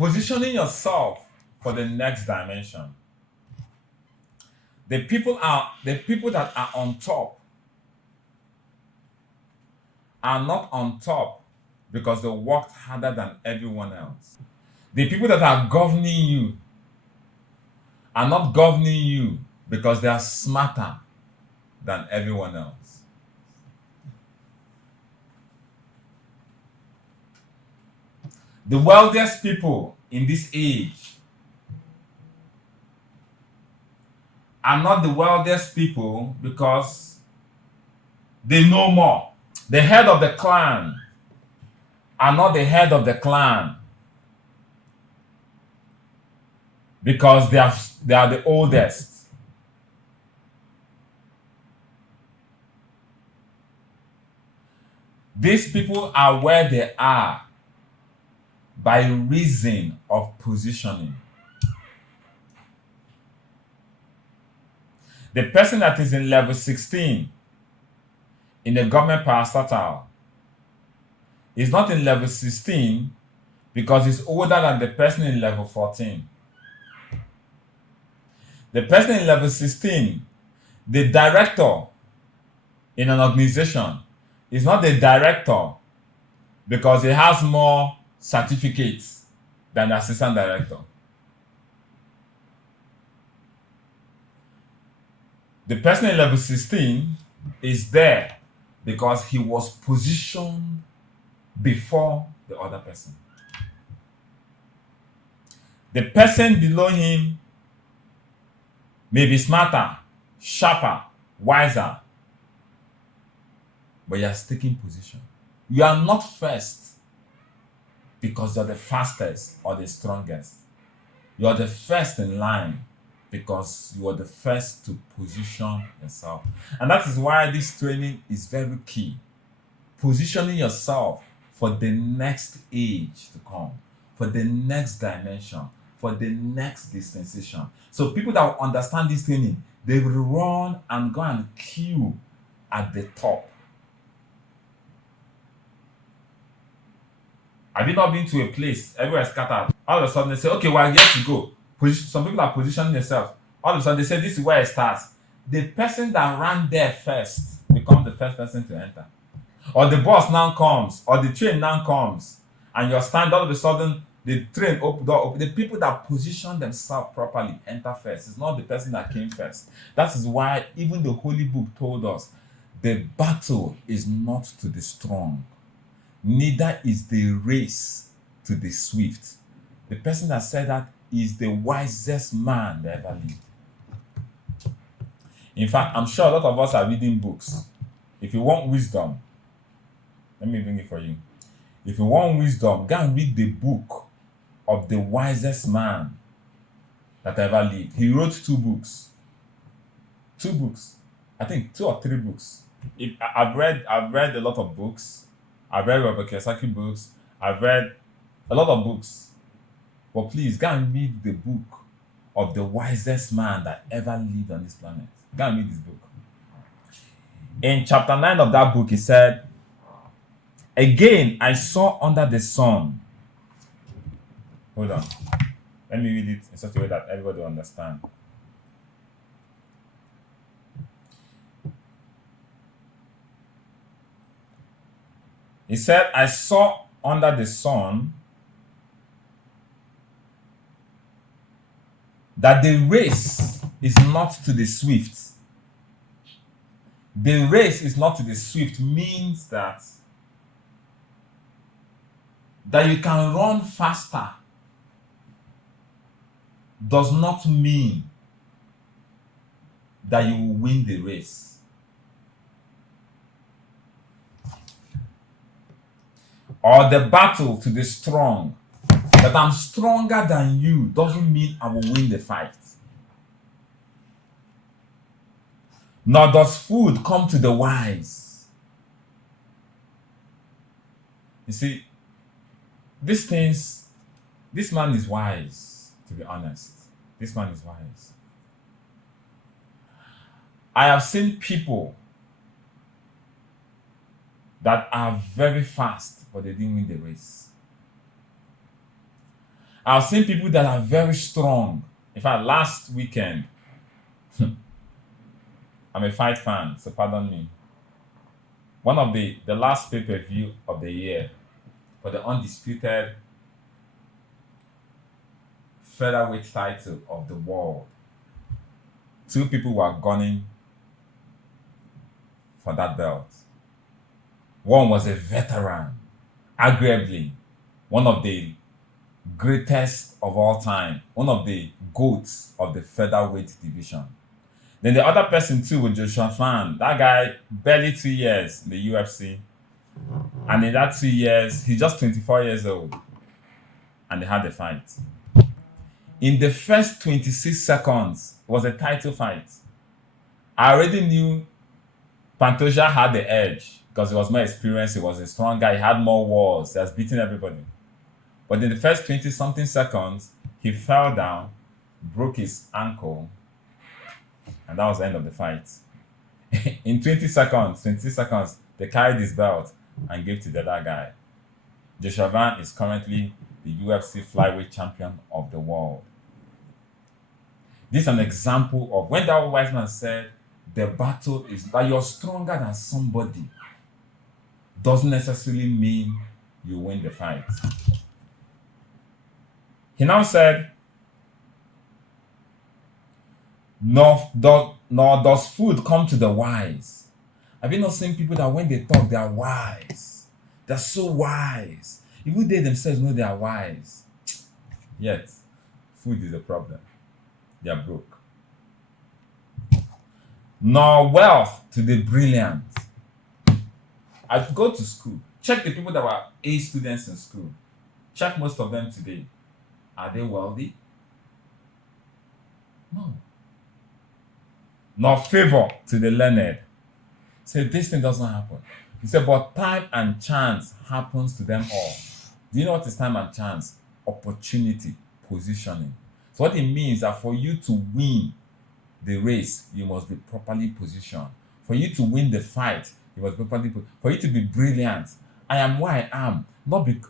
Positioning yourself for the next dimension. The people that are on top are not on top because they worked harder than everyone else. The people that are governing you are not governing you because they are smarter than everyone else. The wealthiest people in this age are not the wealthiest people because they know more. The head of the clan are not the head of the clan because they are the oldest. These people are where they are by reason of positioning. The person that is in level 16 in the government parastatal is not in level 16 because he's older than the person in level 14. The person in level 16, the director in an organization, is not the director because he has more certificates than the assistant director. The person in level 16 is there because he was positioned before the other person. The person below him may be smarter, sharper, wiser, but he has taken position. You are not first because you're the fastest or the strongest. You are the first in line because you are the first to position yourself. And that is why this training is very key. Positioning yourself for the next age to come, for the next dimension, for the next dispensation. So people that will understand this training, they will run and go and queue at the top. Have you not been to a place, everywhere is scattered? All of a sudden they say, okay, well, yes, to go. Some people are positioning themselves. All of a sudden they say, this is where it starts. The person that ran there first becomes the first person to enter. Or the bus now comes, or the train now comes, and you're standing, all of a sudden the train door. The people that position themselves properly enter first. It's not the person that came first. That is why even the Holy Book told us the battle is not to the strong, neither is the race to the swift. The person that said that is the wisest man that ever lived. In fact, I'm sure a lot of us are reading books. If you want wisdom, let me bring it for you. If you want wisdom, go and read the book of the wisest man that ever lived. He wrote 2 books. 2 books. I think 2 or 3 books. I've read a lot of books. I've read Robert Kiyosaki books. I've read a lot of books. But please, go and read the book of the wisest man that ever lived on this planet. Go and read this book. In chapter 9 of that book, he said, again, I saw under the sun. Hold on. Let me read it in such a way that everybody will understand. He said, I saw under the sun that the race is not to the swift. The race is not to the swift means that you can run faster does not mean that you will win the race. Or the battle to the strong. That I'm stronger than you doesn't mean I will win the fight. Nor does food come to the wise. You see, this man is wise, to be honest. This man is wise. I have seen people that are very fast, but they didn't win the race. I've seen people that are very strong. In fact, last weekend, I'm a fight fan, so pardon me. One of the last pay-per-view of the year for the undisputed featherweight title of the world. Two people were gunning for that belt. One was a veteran, arguably one of the greatest of all time, one of the goats of the featherweight division. Then the other person too was Joshua Fan. That guy barely 2 years in the UFC. And in that 2 years, he's just 24 years old. And they had the fight. In the first 26 seconds, it was a title fight. I already knew Pantoja had the edge because he was more experienced, he was a strong guy, he had more wars, he was beating everybody. But in the first 20 something seconds, he fell down, broke his ankle, and that was the end of the fight. In 20 seconds, they carried his belt and gave to the other guy. Joshua Van is currently the UFC flyweight champion of the world. This is an example of when that wise man said the battle is that you're stronger than somebody doesn't necessarily mean you win the fight. He now said, nor does food come to the wise. Have you not seen people that when they talk, they are wise? They're so wise. Even they themselves know they are wise. Yet, food is a problem. They are broke. Nor wealth to the brilliant. I go to school. Check the people that were A students in school. Check most of them today. Are they wealthy? No. Nor favor to the learned. Say, this thing doesn't happen. He said, but time and chance happens to them all. Do you know what is time and chance? Opportunity, positioning. So what it means that for you to win the race, you must be properly positioned. For you to win the fight, you must be properly for you to be brilliant. I am where I am.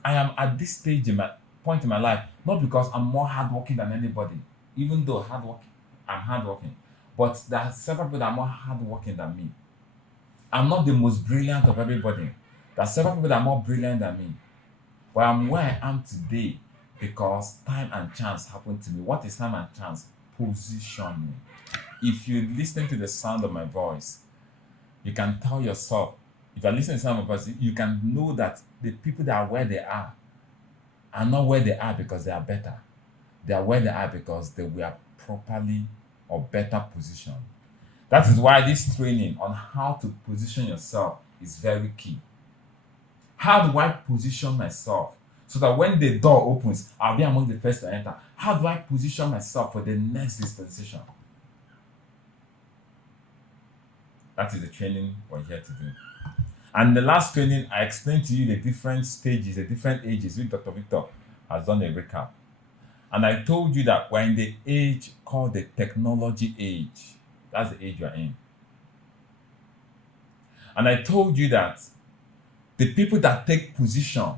I am at this stage in my point in my life, not because I'm more hardworking than anybody, even though I'm hardworking. But there are several people that are more hardworking than me. I'm not the most brilliant of everybody. There are several people that are more brilliant than me. But I'm where I am today because time and chance happened to me. What is time and chance? Positioning. If you listen to the sound of my voice, you can tell yourself, if you're listening to the sound of my voice, you can know that the people that are where they are not where they are because they are better. They are where they are because they were properly or better positioned. That is why this training on how to position yourself is very key. How do I position myself so that when the door opens, I'll be among the first to enter? How do I position myself for the next dispensation? That is the training we're here to do. And the last training, I explained to you the different stages, the different ages, which Dr. Victor has done a recap. And I told you that we're in the age called the technology age. That's the age you're in. And I told you that the people that take position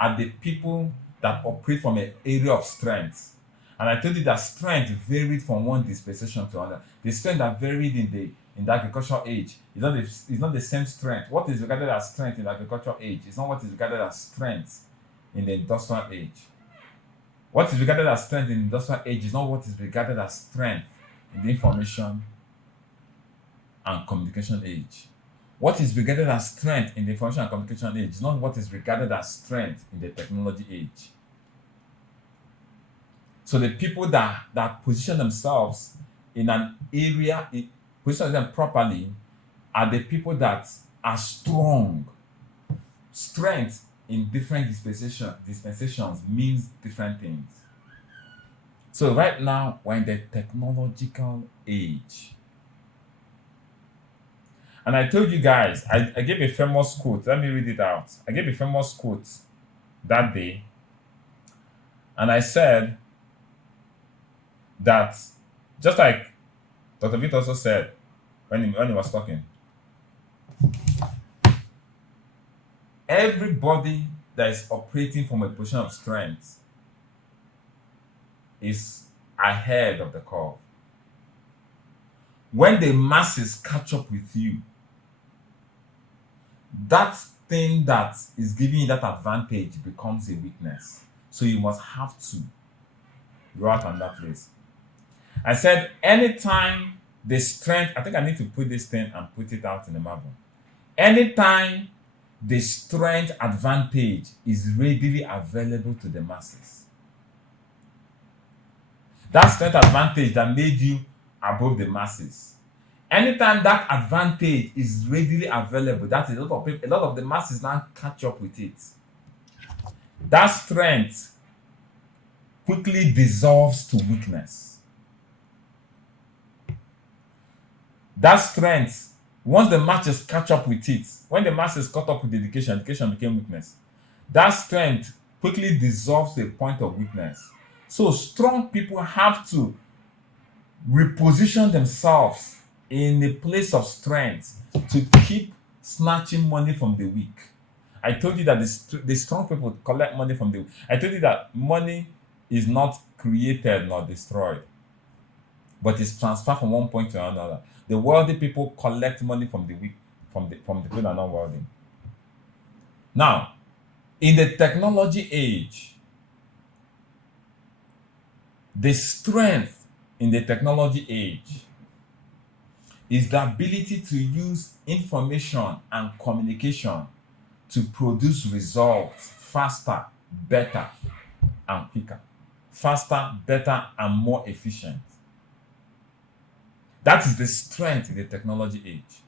are the people that operate from an area of strength. And I told you that strength varied from one dispensation to another. The strength that varied in the agricultural age is not the same strength. What is regarded as strength in the agricultural age is not what is regarded as strength in the industrial age. What is regarded as strength in the industrial age is not what is regarded as strength in the information and communication age. What is regarded as strength in the information and communication age is not what is regarded as strength in the technology age. So the people that position themselves in an area, position them properly, are the people that are strong. Strength in different dispensations means different things. So right now, we're in the technological age. And I told you guys, I gave a famous quote. Let me read it out. I gave a famous quote that day. And I said that, just like Dr. Vitt also said when he was talking, everybody that is operating from a position of strength is ahead of the curve. When the masses catch up with you, that thing that is giving you that advantage becomes a weakness. So you must have to go out on that place. I said, anytime the strength, I think I need to put this thing and put it out in the marble. Anytime the strength advantage is readily available to the masses, that strength advantage that made you above the masses, anytime that advantage is readily available, that is a lot of people, a lot of the masses now catch up with it. That strength quickly dissolves to weakness. That strength, once the masses catch up with it, when the masses caught up with education, education became weakness. That strength quickly dissolves to a point of weakness. So strong people have to reposition themselves in a place of strength to keep snatching money from the weak. I told you that the strong people collect money from the weak. I told you that money is not created nor destroyed, but it's transferred from one point to another. The wealthy people collect money from the weak, from the people that are not wealthy. Now, in the technology age, the strength in the technology age is the ability to use information and communication to produce results faster, better, and quicker. Faster, better, and more efficient. That is the strength in the technology age.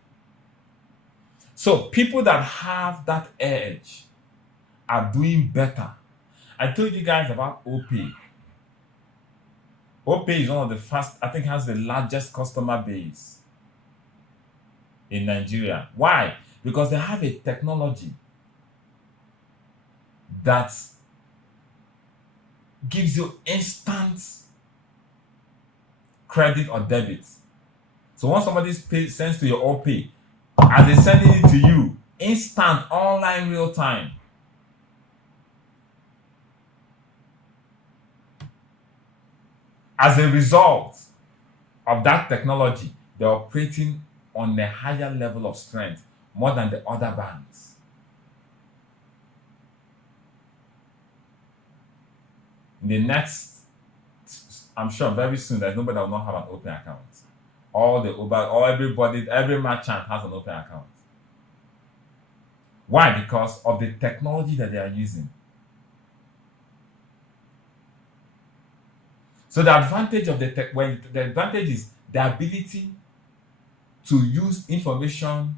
So people that have that edge are doing better. I told you guys about OP. OP is one of the fast, I think has the largest customer base in Nigeria. Why? Because they have a technology that gives you instant credit or debit. So once somebody sends to your OP, as they're sending it to you, instant, online, real time. As a result of that technology, they're operating on a higher level of strength, more than the other banks. In the next, I'm sure very soon, there's nobody that will not have an open account. Everybody, every merchant has an open account. Why? Because of the technology that they are using. So the advantage of the advantage is the ability to use information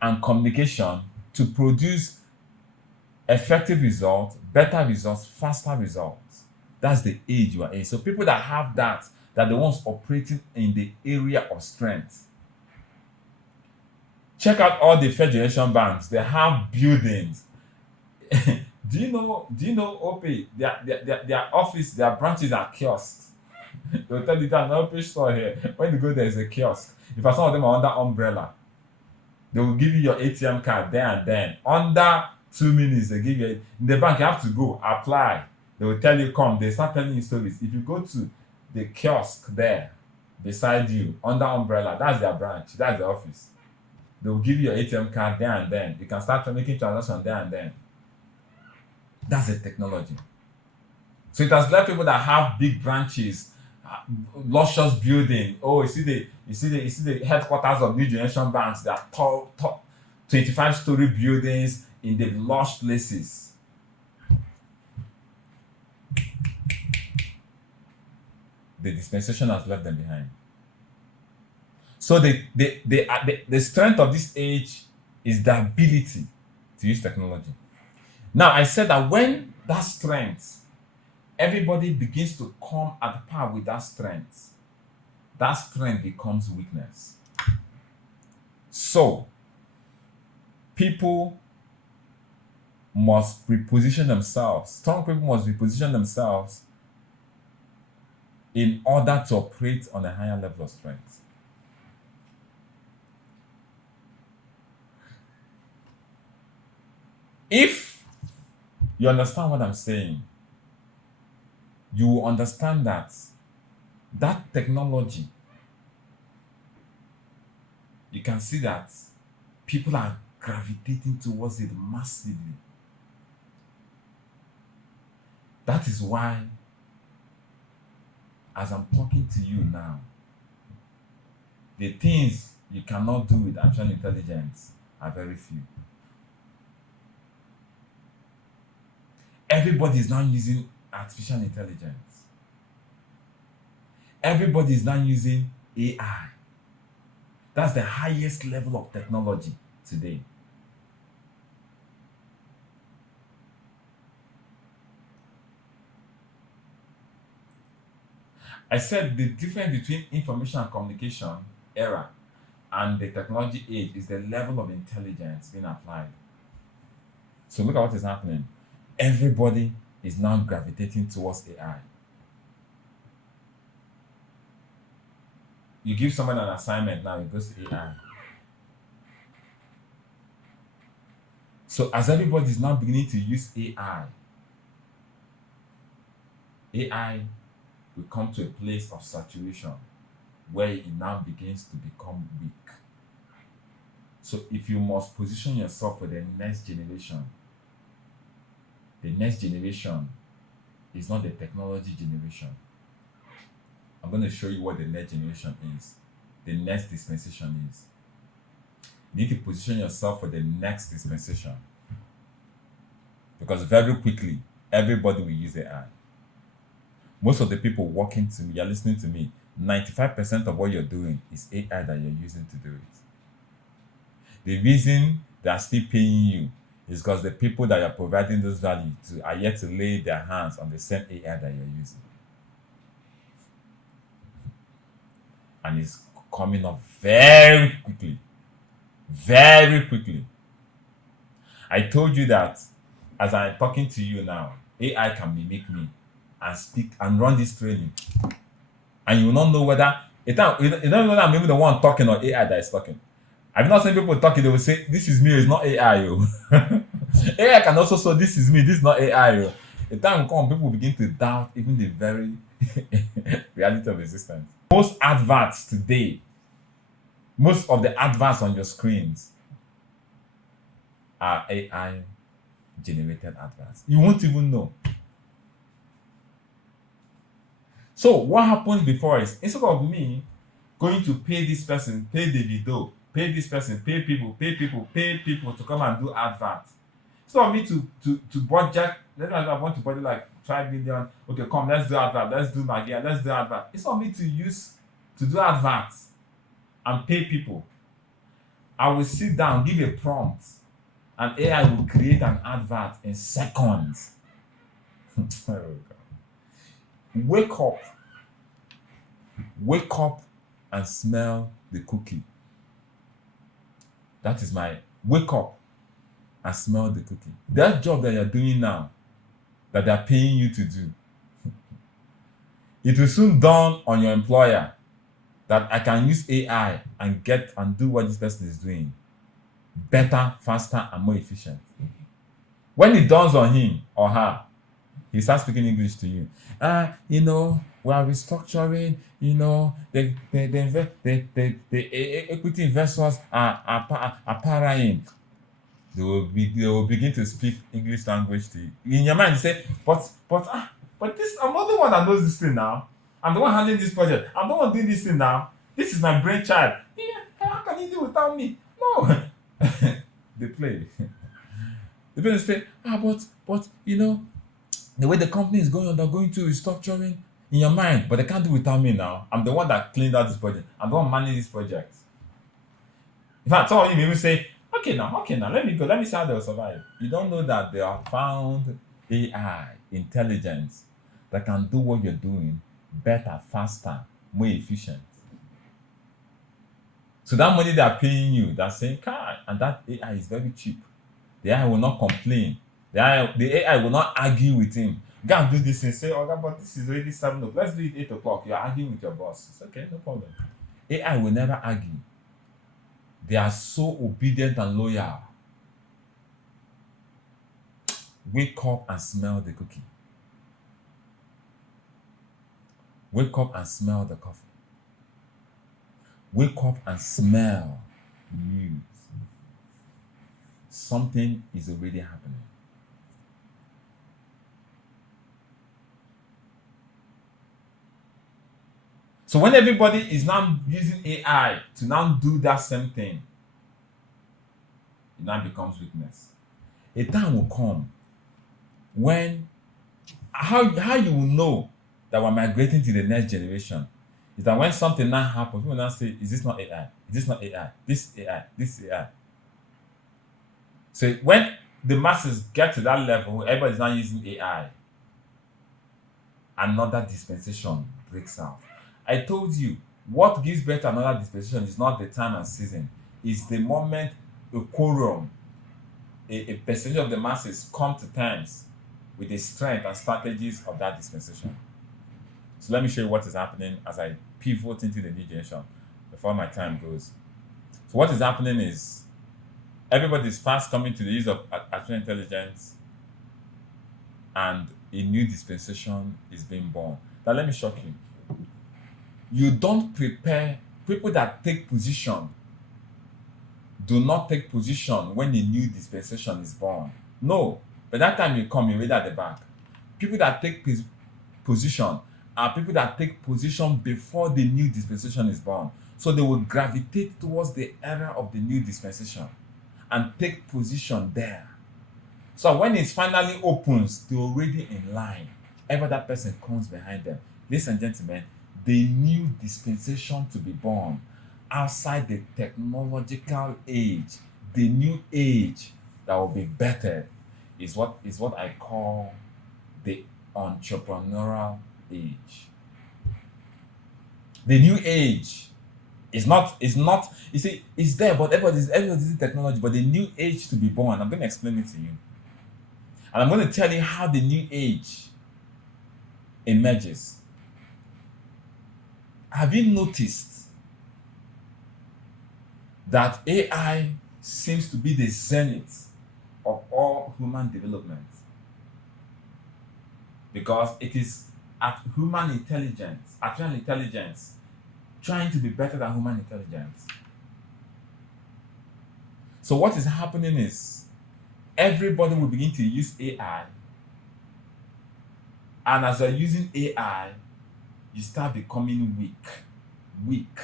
and communication to produce effective results, better results, faster results. That's the age you are in. So people that have that are the ones operating in the area of strength. Check out all the first generation banks. They have buildings. Do you know OP? Their office, their branches are kiosks. They'll tell you that an OP store here. When you go there is a kiosk. In fact, some of them are under umbrella. They will give you your ATM card there and then. Under 2 minutes, they give you in the bank, you have to go, apply. They will tell you, come, they start telling you stories. If you go to the kiosk there beside you, under umbrella, that's their branch, that's the office. They will give you your ATM card there and then. You can start making transactions there and then. That's the technology. So it has left people that have big branches, luscious building. Oh, you see the headquarters of new generation banks. They are tall 25-story buildings in the lush places. The dispensation has left them behind. So the strength of this age is the ability to use technology. Now, I said that when that strength, everybody begins to come at par with that strength becomes weakness. So, people must reposition themselves. Strong people must reposition themselves in order to operate on a higher level of strength. If you understand what I'm saying, you will understand that that technology, you can see that people are gravitating towards it massively. That is why, as I'm talking to you now, the things you cannot do with artificial intelligence are very few. Everybody is now using artificial intelligence. Everybody is now using AI. That's the highest level of technology today. I said the difference between information and communication era and the technology age is the level of intelligence being applied. So look at what is happening. Everybody is now gravitating towards AI. You give someone an assignment now, it goes to AI. So as everybody is now beginning to use AI will come to a place of saturation where it now begins to become weak. So if you must position yourself for the next generation is not the technology generation. I'm going to show you what the next generation is. The next dispensation is. You need to position yourself for the next dispensation. Because very quickly, everybody will use AI. Most of the people working to me, you're listening to me, 95% of what you're doing is AI that you're using to do it. The reason they are still paying you is because the people that you're providing those value to are yet to lay their hands on the same AI that you're using. And it's coming up very quickly. Very quickly. I told you that as I'm talking to you now, AI can mimic me and speak and run this training. And you will not know whether you don't know whether I'm even the one talking or AI that is talking. I've not seen people talking, they will say, this is me, it's not AI. AI can also say, this is me, this is not AI. The time will come, people begin to doubt even the very reality of existence. Most adverts today, most of the adverts on your screens are AI generated adverts. You won't even know. So what happens before is, instead of me going to pay this person, pay the video, pay this person, pay people to come and do adverts. Instead of me to budget, let's say I want to budget like 5 million. Okay, come, let's do advert, let's do my gear, let's do advert. Instead of me to do adverts and pay people, I will sit down, give a prompt, and AI will create an advert in seconds. Wake up and smell the cookie. That is my wake up and smell the cookie. That job that you're doing now, that they're paying you to do, it will soon dawn on your employer that I can use AI and get and do what this person is doing better, faster, and more efficient. When it dawns on him or her, he starts speaking English to you. We are restructuring, the equity investors are parrying. They will begin to speak English language to you. In your mind, you say, but this, I'm not the one that knows this thing now. I'm the one handling this project. I'm the one doing this thing now. This is my brainchild. Yeah, how can you do without me? No. They play. The people say, but the way the company is going on, they're going to restructuring in your mind, but they can't do without me now. I'm the one that cleaned out this project. I'm the one managing this project. In fact, some of you may even say, okay now, let me go. Let me see how they'll survive. You don't know that they have found AI, intelligence, that can do what you're doing better, faster, more efficient. So that money they're paying you, they're saying, and that AI is very cheap. The AI will not complain. The AI will not argue with him. Go and do this and say, but this is already 7 o'clock. Let's do it 8 o'clock. You're arguing with your boss. It's okay, no problem. AI will never argue. They are so obedient and loyal. Wake up and smell the cookie. Wake up and smell the coffee. Wake up and smell news. Something is already happening. So when everybody is now using AI to now do that same thing, it now becomes weakness. A time will come when how you will know that we're migrating to the next generation is that when something now happens, people now say, "Is this not AI? Is this not AI? This AI? This AI?" So when the masses get to that level, everybody's now using AI. Another dispensation breaks out. I told you, what gives birth to another dispensation is not the time and season, it's the moment a quorum, a percentage of the masses come to terms with the strength and strategies of that dispensation. So let me show you what is happening as I pivot into the new generation before my time goes. So what is happening is everybody is fast coming to the use of artificial intelligence, and a new dispensation is being born. Now let me shock you. You don't prepare people that take position. Do not take position when a new dispensation is born. No, by that time you come, you're already at the back. People that take position are people that take position before the new dispensation is born. So they will gravitate towards the era of the new dispensation and take position there. So when it finally opens, they're already in line. Ever that person comes behind them. Ladies and gentlemen, the new dispensation to be born outside the technological age, the new age that will be better is what I call the entrepreneurial age. The new age is not you see it's there, but everybody's using technology, but the new age to be born, I'm going to explain it to you. And I'm going to tell you how the new age emerges. Have you noticed that AI seems to be the zenith of all human development? Because it is at human intelligence, artificial intelligence, trying to be better than human intelligence. So what is happening is everybody will begin to use AI, and as you're using AI, you start becoming weak.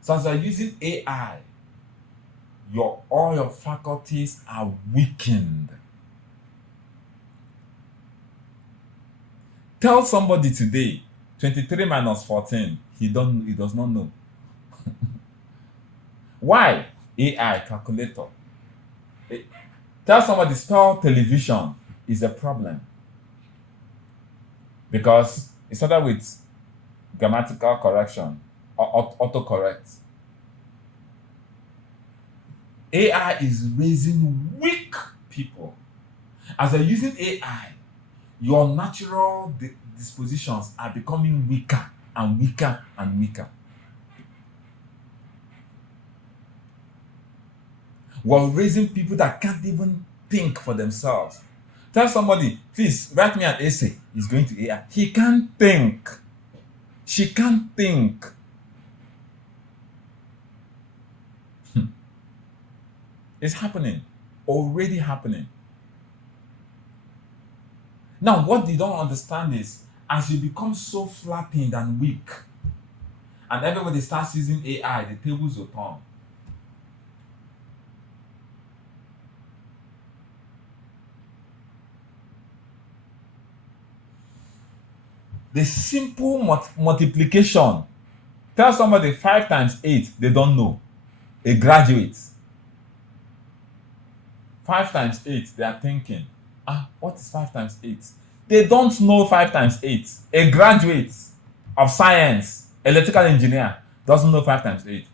So as you're using AI, all your faculties are weakened. Tell somebody today, 23 minus 14, he does not know. Why? AI calculator. Tell somebody spell television is a problem because it started with grammatical correction or autocorrect. AI is raising weak people. As you're using AI, your natural dispositions are becoming weaker and weaker and weaker. We're raising people that can't even think for themselves. Tell somebody, please write me an essay. He's going to AI. He can't think. She can't think. It's happening. Already happening. Now, what they don't understand is as you become so flattened and weak, and everybody starts using AI, the tables will turn. The simple multiplication. Tell somebody 5 times 8, they don't know. A graduate. 5 times 8, they are thinking, what is 5 times 8? They don't know 5 times 8. A graduate of science, electrical engineer, doesn't know 5 times 8.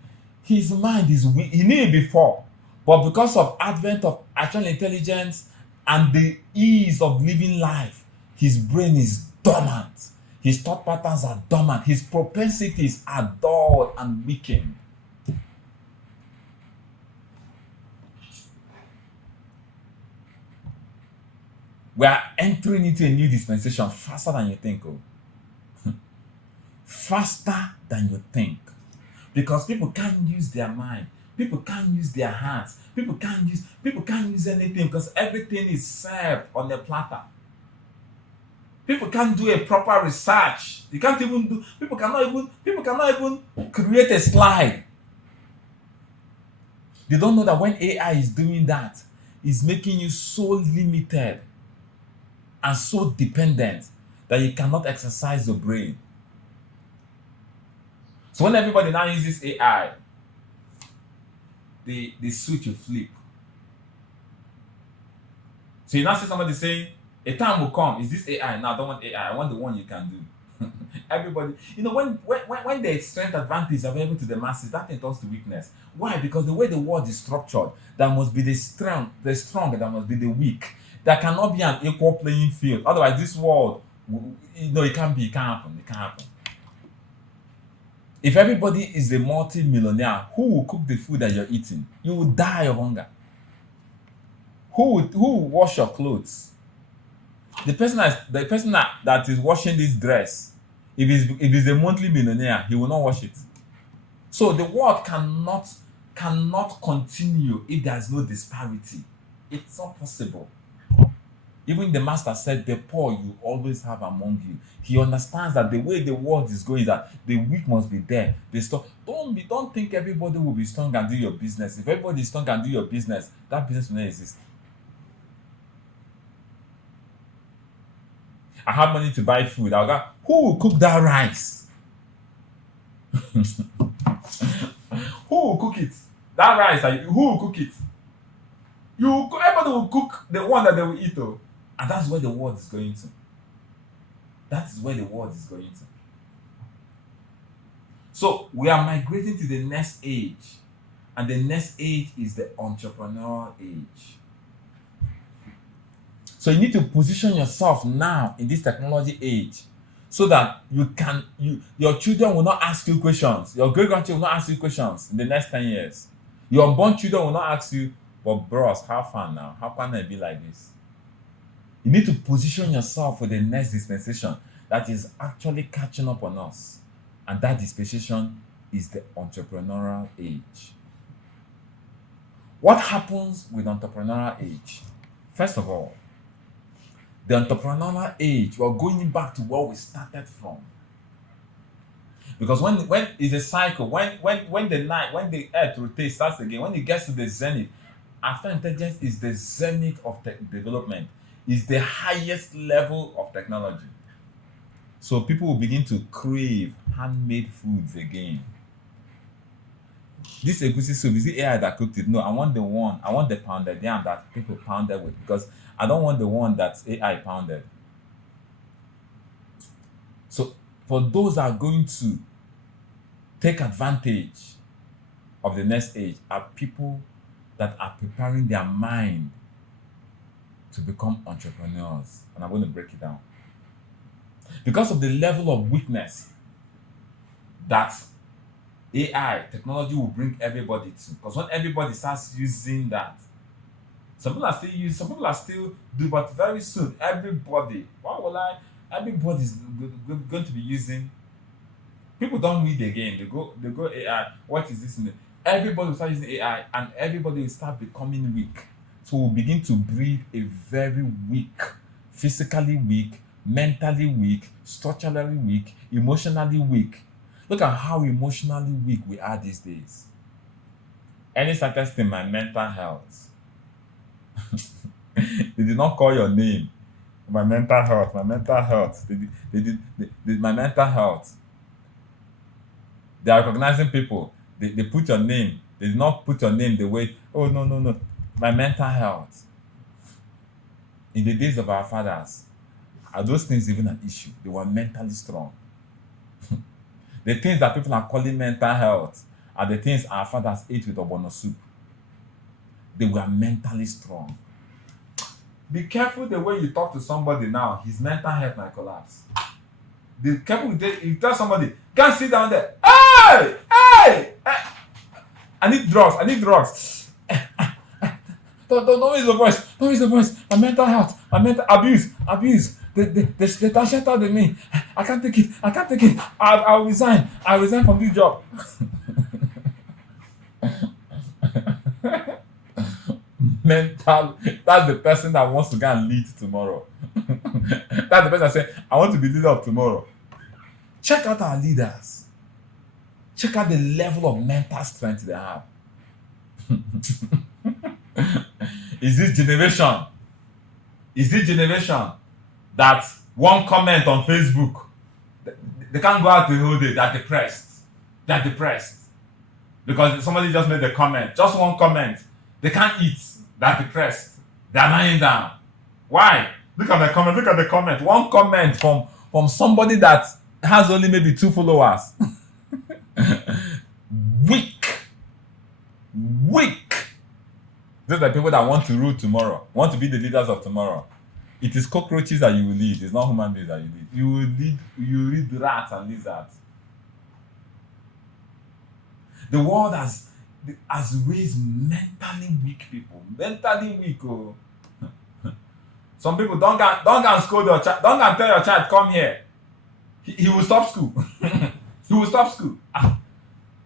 His mind is weak. He knew it before, but because of advent of artificial intelligence and the ease of living life, his brain is dormant. His thought patterns are dormant. His propensities are dulled and weakened. We are entering into a new dispensation faster than you think. Oh. faster than you think. Because people can't use their mind. People can't use their hands. People can't use anything because everything is served on a platter. People can't do a proper research. You can't even do people cannot even create a slide. They don't know that when AI is doing that, it's making you so limited and so dependent that you cannot exercise your brain. So when everybody now uses AI, the switch will flip. So you now see somebody saying, a time will come, is this AI? No, I don't want AI, I want the one you can do. Everybody, when there's strength advantage available to the masses, that thing turns to weakness. Why? Because the way the world is structured, there must be the strong, there must be the weak. There cannot be an equal playing field. Otherwise, this world, it can't happen. If everybody is a multi-millionaire, who will cook the food that you're eating? You will die of hunger. Who will wash your clothes? The person that is washing this dress, if he's a monthly millionaire, he will not wash it. So the world cannot continue if there is no disparity. It's not possible. Even the master said, the poor you always have among you. He understands that the way the world is going is that the weak must be there. Don't think everybody will be strong and do your business. If everybody is strong and do your business, that business will not exist. I have money to buy food. I'll go, who will cook that rice? Who will cook it? That rice, who will cook it? Everybody will cook the one that they will eat. Oh. And that's where the world is going to. That is where the world is going to. So we are migrating to the next age. And the next age is the entrepreneurial age. So you need to position yourself now in this technology age so that your children will not ask you questions. Your great-grandchildren will not ask you questions in the next 10 years. Your unborn children will not ask you, but bros, how far now? How can I be like this? You need to position yourself for the next dispensation that is actually catching up on us. And that dispensation is the entrepreneurial age. What happens with entrepreneurial age? First of all, the entrepreneurial age, we're going back to where we started from. Because when it's a cycle, when the earth rotates, starts again, when it gets to the zenith, artificial intelligence is the zenith of development, is the highest level of technology. So people will begin to crave handmade foods again. This egusi soup, is it AI that cooked it? No, I want the pounded yam that people pounded with, because I don't want the one that's AI pounded. So for those that are going to take advantage of the next age are people that are preparing their mind to become entrepreneurs. And I'm going to break it down. Because of the level of weakness that AI technology will bring everybody to. Because when everybody starts using that, some people are still do, but very soon everybody's going to be using. People don't read again. They go AI. What is this? Everybody will start using AI, and everybody will start becoming weak. So we'll begin to breed a very weak, physically weak, mentally weak, structurally weak, emotionally weak. Look at how emotionally weak we are these days. Any scientist in my mental health. They did not call your name. My mental health. They did my mental health. They are recognizing people. They put your name. They did not put your name the way, oh, no. My mental health. In the days of our fathers, are those things even an issue? They were mentally strong. The things that people are calling mental health are the things our fathers ate with ogbono soup. They were mentally strong. Be careful the way you talk to somebody now. His mental health might collapse. Be careful with it. You tell somebody, can't sit down there. Hey! I need drugs. Don't raise the voice. My mental health. My mental abuse. They sheltered me. I can't take it. I can't take it. I'll resign. I'll resign from this job. Mental. That's the person that wants to go and lead tomorrow. That's the person that say, I want to be leader of tomorrow. Check out our leaders. Check out the level of mental strength they have. Is this generation? Is this generation that one comment on Facebook, they can't go out the whole day, they're depressed. They're depressed. Because somebody just made a comment, just one comment. They can't eat, they're depressed. They're lying down. Why? Look at the comment, look at the comment. One comment from somebody that has only maybe 2 followers. Weak. Weak. Those are the people that want to rule tomorrow, want to be the leaders of tomorrow. It is cockroaches that you will lead. It's not human beings that you lead. You will lead rats and lizards. The world has raised mentally weak people. Mentally weak. Oh. Some people don't go and scold your child. Don't go and tell your child, come here. He will stop school. He will stop school.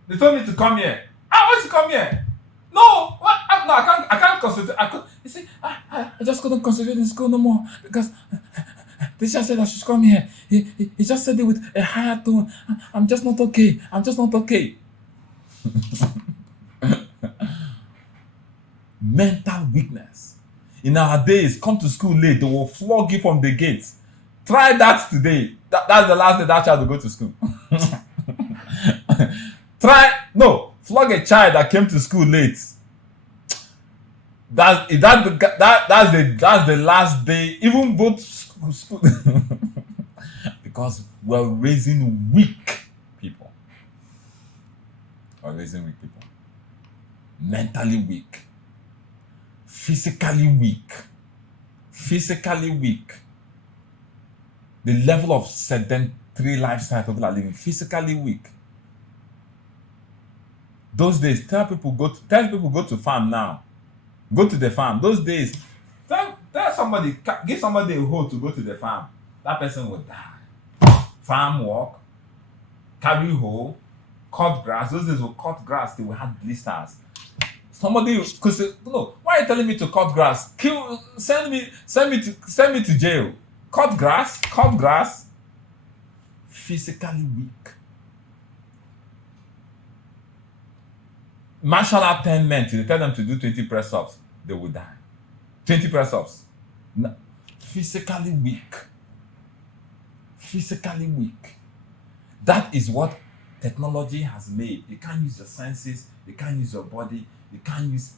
They told me to come here. I want to come here. No, what? No, I can't concentrate. You see, I just couldn't concentrate in school no more because the teacher said I should come here. He just said it with a higher tone. I'm just not okay. I'm just not okay. Mental weakness. In our days, come to school late, they will flog you from the gates. Try that today. That's the last day that child will go to school. Flog a child that came to school late. That's the last day. Even both school because we're raising weak people. We're raising weak people. Mentally weak. Physically weak. Physically weak. The level of sedentary lifestyle people are living. Physically weak. Those days, tell people go to farm now. Go to the farm. Those days, tell somebody, give somebody a hoe to go to the farm. That person will die. Farm work, carry hoe, cut grass. Those days will cut grass, they will have blisters. Somebody could say, no, why are you telling me to cut grass? Send me to jail. Cut grass. Physically weak. Martial art 10 men till they tell them to do 20 press-ups, they will die. 20 press-ups. No. Physically weak. Physically weak. That is what technology has made. You can't use your senses, you can't use your body, you can't use.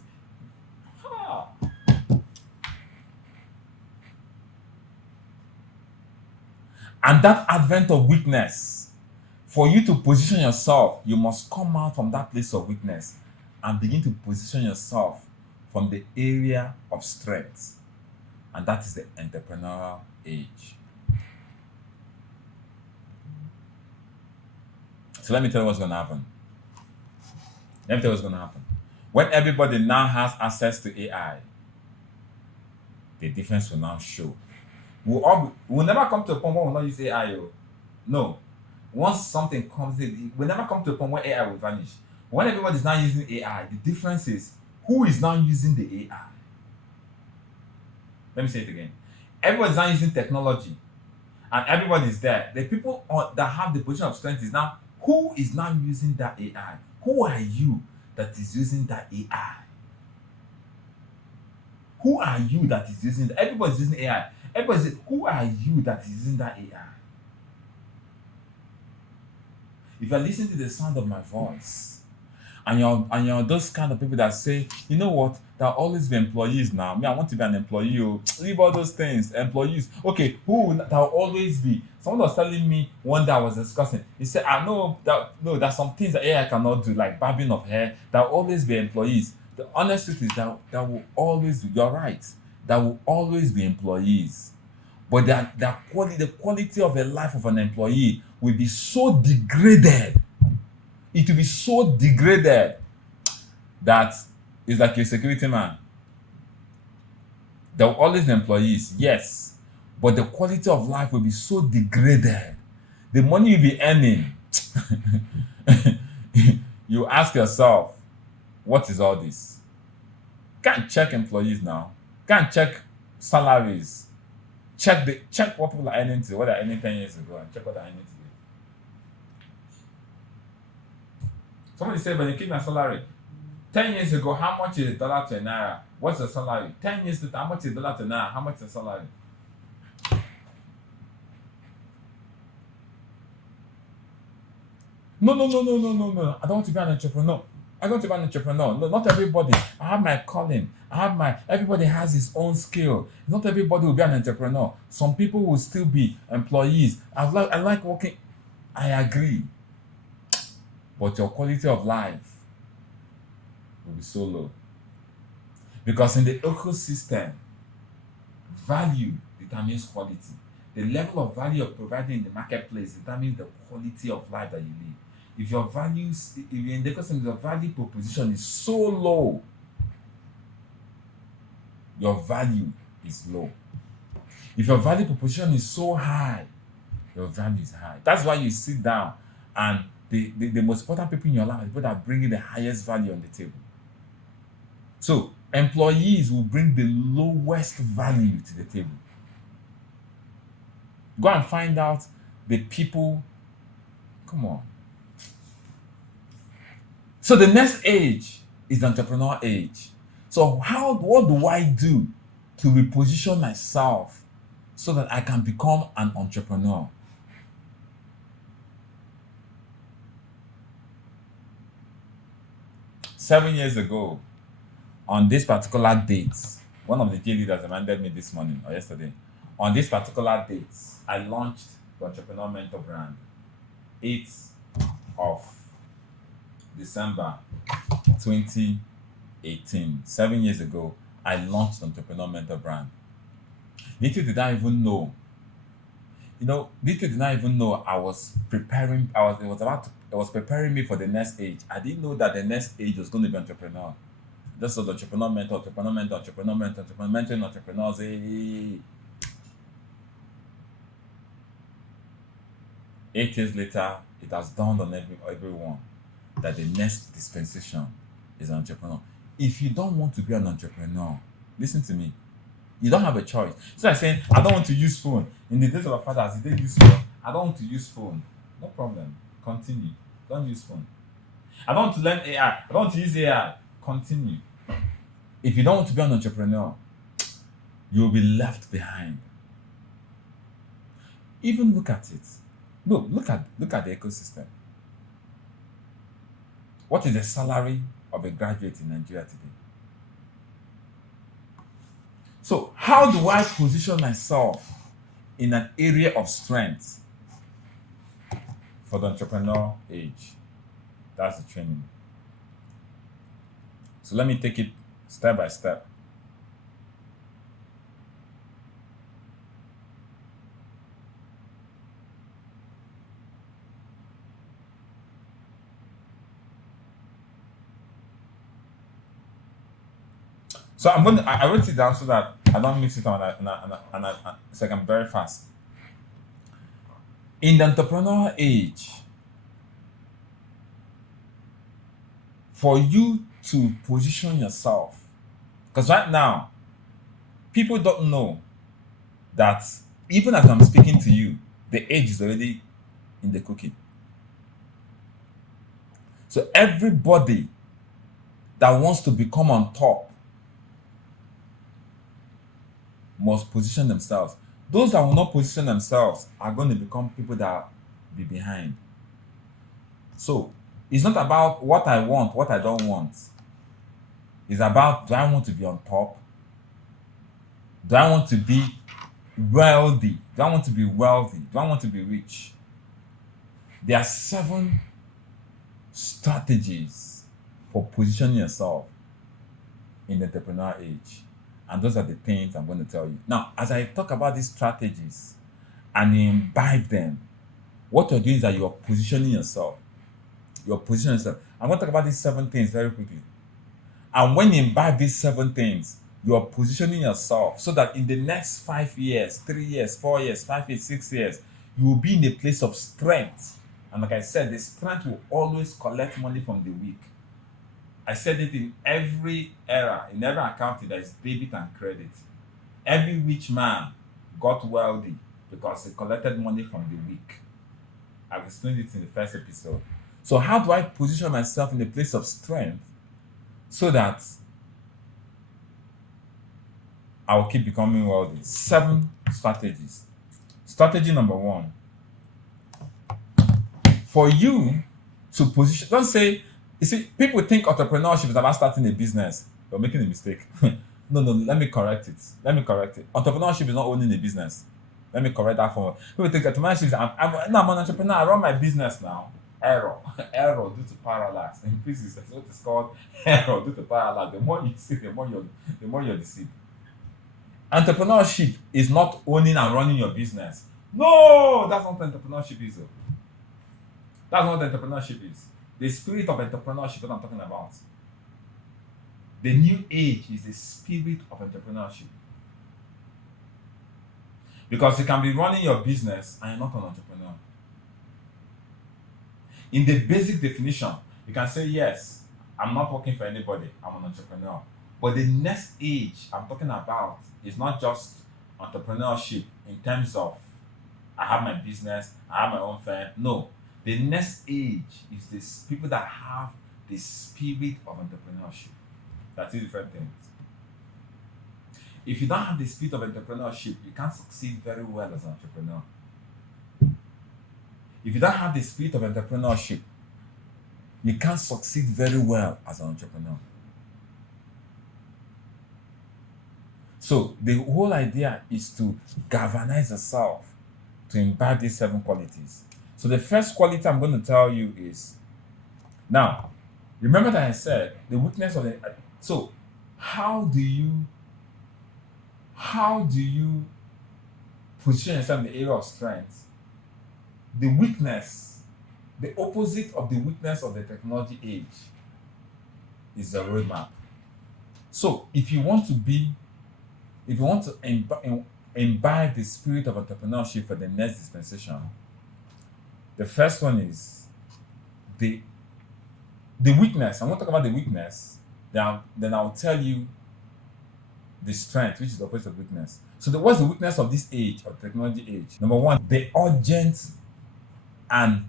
And that advent of weakness, for you to position yourself, you must come out from that place of weakness and begin to position yourself from the area of strength. And that is the entrepreneurial age. So let me tell you what's going to happen. When everybody now has access to AI, the difference will now show. We'll never come to a point where we'll not use AI. No. Once something comes in, we'll never come to a point where AI will vanish. When everybody is now using AI, the difference is who is now using the AI. Let me say it again. Everybody is now using technology, and everybody is there. The people that have the position of strength is now who is now using that AI. Who are you that is using that AI? Who are you that is using that? Everybody is using AI. Everybody says, who are you that is using that AI? If you're listening to the sound of my voice, and you're those kind of people that say, you know what, there'll always be employees now. Me, I want to be an employee. Leave all those things. Employees. Okay, there'll always be. Someone was telling me one day I was discussing. He said, I know that there's some things that AI cannot do, like barbing of hair. There'll always be employees. The honest truth is that will always be, you're right. There will always be employees. But the quality of the life of an employee will be so degraded. It will be so degraded that it's like a security man. There will always be employees, yes, but the quality of life will be so degraded The money you be earning, you ask yourself, what is all this? Can't check employees now. Can't check salaries. Check what people are earning today, what they're earning 10 years ago, and check what they're earning today. Somebody said when you keep my salary, 10 years ago, how much is a dollar to a naira? What's the salary? 10 years later, how much is a dollar to a naira? How much is the salary? No, no, no, no, no, no, no. I don't want to be an entrepreneur. I don't want to be an entrepreneur. No, not everybody. I have my calling. Everybody has his own skill. Not everybody will be an entrepreneur. Some people will still be employees. I like working. I agree. But your quality of life will be so low. Because in the ecosystem, value determines quality. The level of value you're providing in the marketplace determines the quality of life that you live. If your values, if you're in the ecosystem, your value proposition is so low, your value is low. If your value proposition is so high, your value is high. That's why you sit down and the most important people in your life are people that are bringing the highest value on the table. So employees will bring the lowest value to the table. Go and find out the people. Come on. So the next age is the entrepreneur age. So what do I do to reposition myself so that I can become an entrepreneur? Seven years ago, on this particular date, one of the J leaders reminded me this morning or yesterday. On this particular date, I launched the Entrepreneur Mentor brand. 8th of December 2018. 7 years ago, I launched the Entrepreneur Mentor brand. Little did I even know. Little did I even know I was preparing. It was preparing me for the next age. I didn't know that the next age was going to be entrepreneur. This was entrepreneur mentor, entrepreneur mentor, entrepreneur mentor, entrepreneur mentoring entrepreneurs. Hey. 8 years later, it has dawned on everyone that the next dispensation is an entrepreneur. If you don't want to be an entrepreneur, listen to me. You don't have a choice. It's like saying, I don't want to use phone. In the days of our fathers, they use phone. I don't want to use phone. No problem. Continue. Don't use phone. I don't want to learn AI. I don't want to use AI. Continue. If you don't want to be an entrepreneur, you'll be left behind. Even look at it. Look at the ecosystem. What is the salary of a graduate in Nigeria today? So, how do I position myself in an area of strength for the entrepreneur age? That's the training. So, let me take it step by step. So I wrote it down so that I don't mix it on so I can very fast. In the entrepreneur age, for you to position yourself, because right now, people don't know that even as I'm speaking to you, the age is already in the cooking. So everybody that wants to become on top must position themselves. Those that will not position themselves are going to become people that will be behind. So it's not about what I want, what I don't want. It's about, do I want to be on top? Do I want to be wealthy? Do I want to be wealthy? Do I want to be rich? There are 7 strategies for positioning yourself in the entrepreneur age. And those are the things I'm going to tell you. Now, as I talk about these strategies and imbibe them, what you're doing is that you're positioning yourself. You're positioning yourself. I'm going to talk about these 7 things very quickly. And when you imbibe these 7 things, you're positioning yourself so that in the next 5 years, 3 years, 4 years, 5 years, 6 years, You will be in a place of strength. And like I said, the strength will always collect money from the weak. I said it in every era, in every accounting, there is debit and credit. Every rich man got wealthy because he collected money from the weak. I've explained it in the first episode. So, how do I position myself in a place of strength so that I will keep becoming wealthy? 7 strategies. Strategy number 1, for you to position, don't say, you see, people think entrepreneurship is about starting a business. You're making a mistake. No, let me correct it. Entrepreneurship is not owning a business. Let me correct that for people think entrepreneurship is, I'm an entrepreneur, I run my business now. Error. Error due to parallax. In physics, that's what it's called, error due to parallax. The more you see, the more you're deceived. Entrepreneurship is not owning and running your business. No, that's not what entrepreneurship is. That's not what entrepreneurship is. The spirit of entrepreneurship is what I'm talking about. The new age is the spirit of entrepreneurship. Because you can be running your business and you're not an entrepreneur. In the basic definition, you can say, yes, I'm not working for anybody, I'm an entrepreneur. But the next age I'm talking about is not just entrepreneurship in terms of I have my business, I have my own firm. No. The next age is this people that have the spirit of entrepreneurship. That's two different things. If you don't have the spirit of entrepreneurship, you can't succeed very well as an entrepreneur. If you don't have the spirit of entrepreneurship, you can't succeed very well as an entrepreneur. So the whole idea is to galvanize yourself to imbibe these 7 qualities. So the first quality I'm going to tell you is, now, remember that I said the weakness of the, so how do you position yourself in the area of strength? The weakness, the opposite of the weakness of the technology age is the roadmap. So if you want to imbibe the spirit of entrepreneurship for the next dispensation, the first one is the weakness. I'm going to talk about the weakness, then I'll tell you the strength, which is the opposite of weakness. So what's the weakness of this age, of technology age? Number 1, the urgent and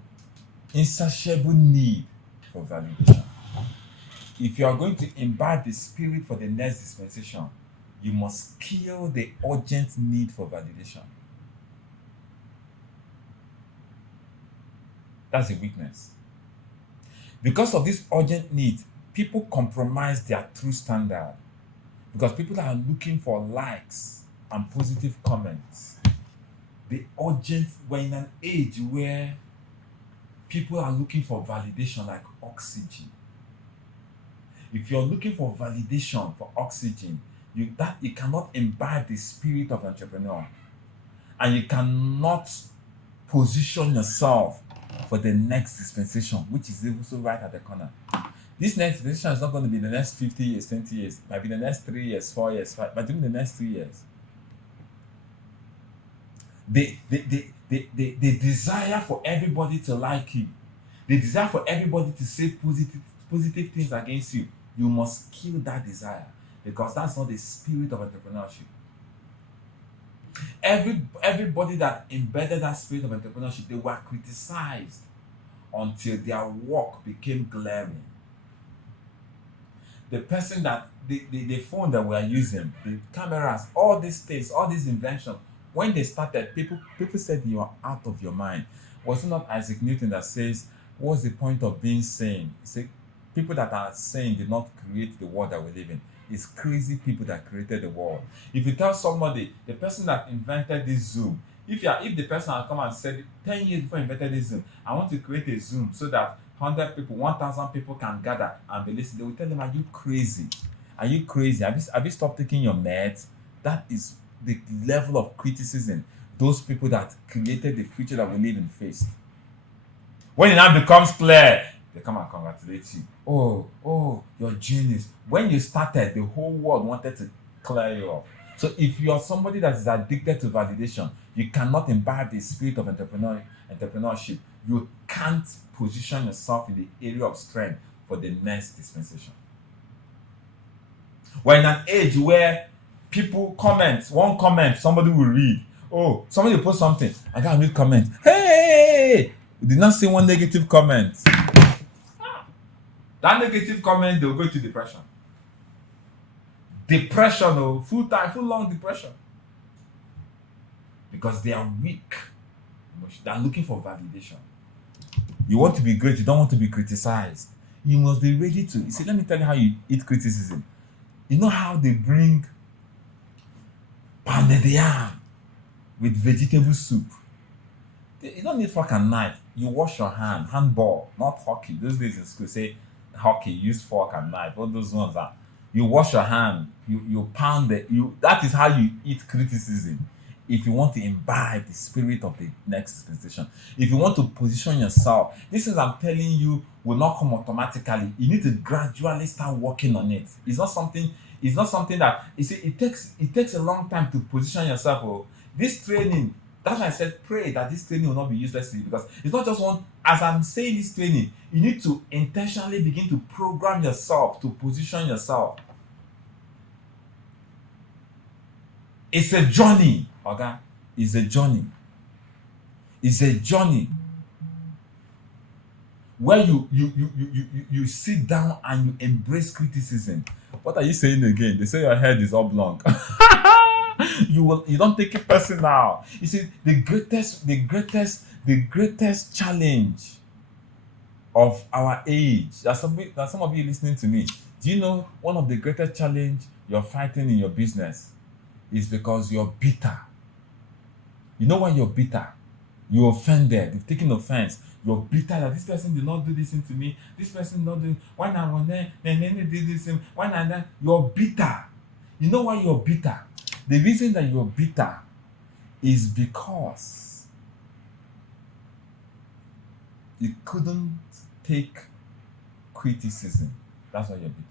insatiable need for validation. If you are going to imbibe the spirit for the next dispensation, you must kill the urgent need for validation. That's a weakness. Because of this urgent need, people compromise their true standard. Because people are looking for likes and positive comments. We're in an age where people are looking for validation like oxygen. If you're looking for validation for oxygen, you cannot imbibe the spirit of entrepreneur, and you cannot position yourself for the next dispensation, which is also right at the corner. This next dispensation is not going to be the next 50 years, 20 years, it might be the next 3 years, 4 years, 5, but even the next 3 years. The desire for everybody to like you, the desire for everybody to say positive things against you, you must kill that desire, because that's not the spirit of entrepreneurship. Everybody that embedded that spirit of entrepreneurship, they were criticized until their work became glaring. The person that the phone that we are using, the cameras, all these things, all these inventions, when they started, people said you are out of your mind. Was it not Isaac Newton that says, what's the point of being sane? He said, people that are sane did not create the world that we live in. It's crazy people that created the world. If you tell somebody, the person that invented this Zoom, if the person had come and said 10 years before I invented this Zoom, I want to create a Zoom so that 100 people, 1,000 people can gather and be listening, they will tell them, are you crazy? Are you crazy? Have you stopped taking your meds? That is the level of criticism those people that created the future that we live in faced. When it now becomes clear, they come and congratulate you. Oh, you're genius. When you started, the whole world wanted to clear you off. So if you are somebody that is addicted to validation, you cannot imbibe the spirit of entrepreneurship. You can't position yourself in the area of strength for the next dispensation. We're in an age where people comment, one comment, somebody will read. Oh, somebody will post something. I gotta read comment. Hey! We did not see one negative comment. That negative comment, they'll go to depression. Depression, oh, full time, full long depression. Because they are weak. They are looking for validation. You want to be great, you don't want to be criticized. You must be ready to. You see, let me tell you how you eat criticism. You know how they bring pounded yam with vegetable soup? You don't need fork and knife. You wash your hand, handball, not hockey. Those days in school say hockey, use fork and knife. All those ones are you wash your hand, you pound it. That is how you eat criticism. If you want to imbibe the spirit of the next dispensation, if you want to position yourself, this is I'm telling you will not come automatically. You need to gradually start working on it. It's not something that you see, it takes a long time to position yourself. Oh, this training, that's why I said pray that this training will not be useless to you, because it's not just one. As I'm saying this training, you need to intentionally begin to program yourself to position yourself. It's a journey, okay? It's a journey. It's a journey where you sit down and you embrace criticism. What are you saying again? They say your head is oblong. You don't take it personal. You see, the greatest challenge of our age. There's some of you listening to me. Do you know one of the greatest challenge you're fighting in your business is because you're bitter? You know why you're bitter? You're offended. You've taken offense. You're bitter that this person did not do this thing to me. This person did not do. Why not one there? Then they did this thing. Why not that? You're bitter. You know why you're bitter? The reason that you're bitter is because you couldn't take criticism. That's why you're bitter.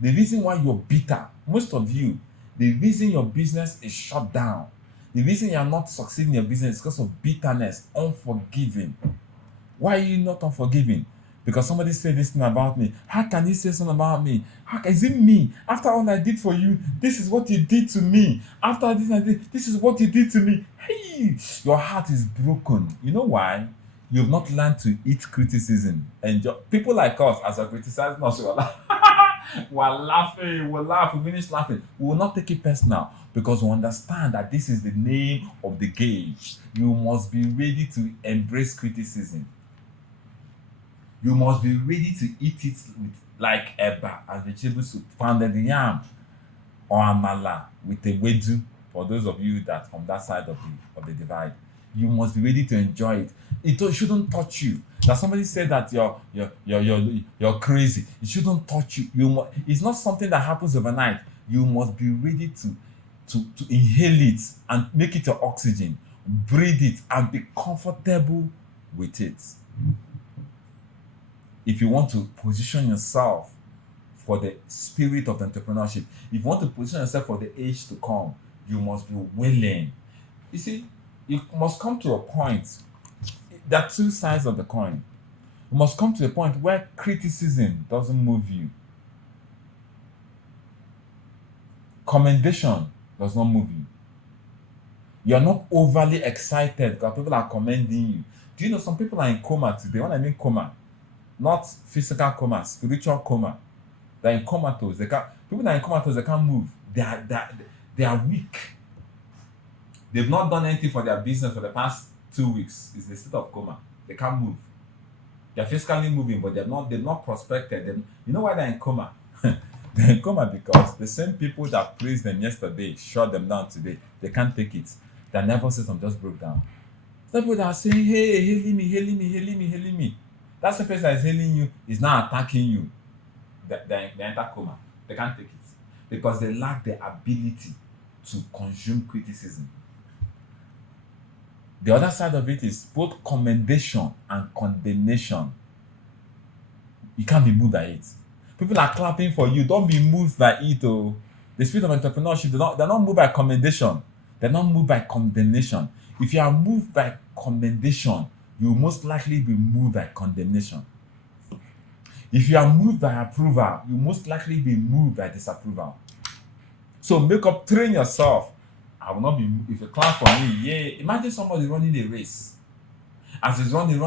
The reason why you're bitter, most of you, the reason your business is shut down, the reason you're not succeeding in your business is because of bitterness, unforgiving. Why are you not unforgiving? Because somebody said this thing about me. How can you say something about me? Is it me? After all I did for you, this is what you did to me. After this I did, this is what you did to me. Hey, your heart is broken. You know why? You've not learned to eat criticism. And people like us, as a criticizing us, we're laughing, we'll laugh, we finish laughing. We will not take it personal because we understand that this is the name of the game. You must be ready to embrace criticism. You must be ready to eat it with like eba and vegetable soup, pounded yam, or amala with a wedu. For those of you that from that side of the divide, you must be ready to enjoy it. It shouldn't touch you. That somebody said that you're crazy. It shouldn't touch you. It's not something that happens overnight. You must be ready to inhale it and make it your oxygen. Breathe it and be comfortable with it. If you want to position yourself for the spirit of entrepreneurship, if you want to position yourself for the age to come, you must be willing. You see, you must come to a point. There are two sides of the coin. You must come to a point where criticism doesn't move you. Commendation does not move you. You're not overly excited because people are commending you. Do you know some people are in coma today? When I mean coma, not physical coma, spiritual coma. They're in comatose. People that are in comatose, they can't move. They are weak. They've not done anything for their business for the past 2 weeks. It's the state of coma. They can't move. They're physically moving, but they've not prospected. You know why they're in coma? They're in coma because the same people that praised them yesterday shut them down today. They can't take it. Their nervous system just broke down. Some people that are saying, hey, hailing me, hailing me, hailing me, hailing me. That's the person that is hailing you is now attacking you. They enter coma. They can't take it because they lack the ability to consume criticism. The other side of it is both commendation and condemnation. You can't be moved by it. People are clapping for you. Don't be moved by it. Oh, The spirit of entrepreneurship, they're not moved by commendation. They're not moved by condemnation. If you are moved by commendation, you will most likely be moved by condemnation. If you are moved by approval, you most likely be moved by disapproval. So train yourself. I will not be, if you clap for me, yeah. Imagine somebody running a race. As he's running,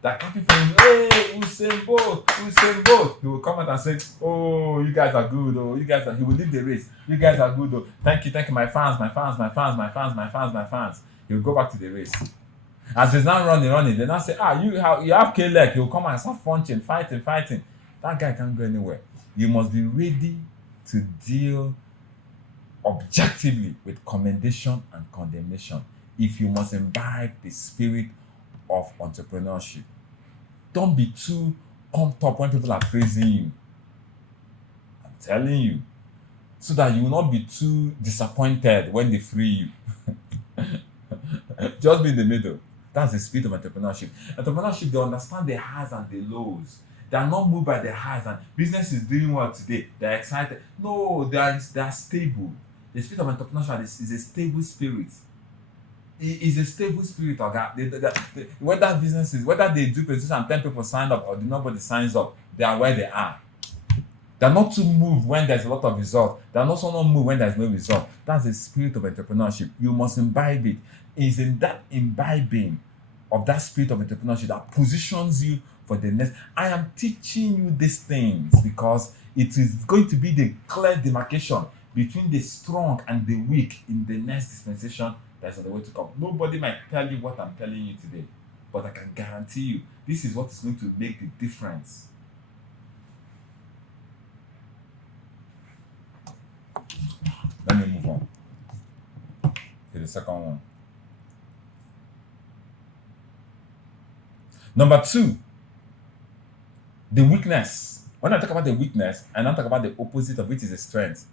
they're clapping for him. Hey, Usain Bolt. He will come out and say, "Oh, you guys are good. Oh, you guys are." He will lead the race. You guys are good. Oh, thank you, my fans. He will go back to the race. As he's now running, they now say, you have K-leg. He will come and start punching, fighting. That guy can't go anywhere. You must be ready to deal objectively with commendation and condemnation if you must imbibe the spirit of entrepreneurship. Don't be too pumped up when people are praising you. I'm telling you. So that you will not be too disappointed when they free you. Just be in the middle. That's the spirit of entrepreneurship. Entrepreneurship, they understand the highs and the lows. They are not moved by the highs and business is doing well today. They're excited. No, they are stable. The spirit of entrepreneurship is a stable spirit. It is a stable spirit. Whether they do presentation and 10 people sign up or nobody signs up, they are where they are. They're not too moved when there's a lot of result. They're also not moved when there's no result. That's the spirit of entrepreneurship. You must imbibe it. It's in that imbibing of that spirit of entrepreneurship that positions you for the next. I am teaching you these things because it is going to be the clear demarcation between the strong and the weak in the next dispensation that's on the way to come. Nobody might tell you what I'm telling you today, but I can guarantee you this is what is going to make the difference. Let me move on to the second one. Number 2, the weakness. When I talk about the weakness, I now talk about the opposite of which is the strength.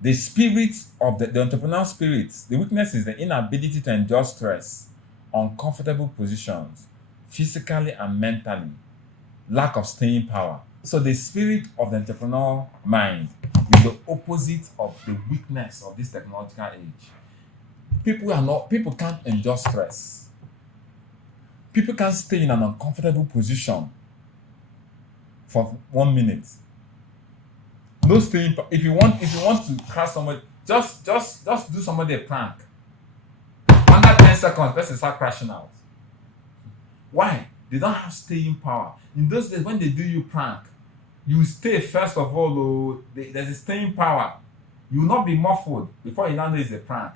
The spirit of the entrepreneurial spirit, the weakness is the inability to endure stress, uncomfortable positions, physically and mentally, lack of staying power. So the spirit of the entrepreneurial mind is the opposite of the weakness of this technological age. People can't endure stress. People can't stay in an uncomfortable position for 1 minute. No staying. If you want to crash somebody, just do somebody a prank. Under 10 seconds, person start crashing out. Why? They don't have staying power. In those days, when they do you prank, you stay first of all. There's a staying power. You will not be muffled before you now know it's a prank.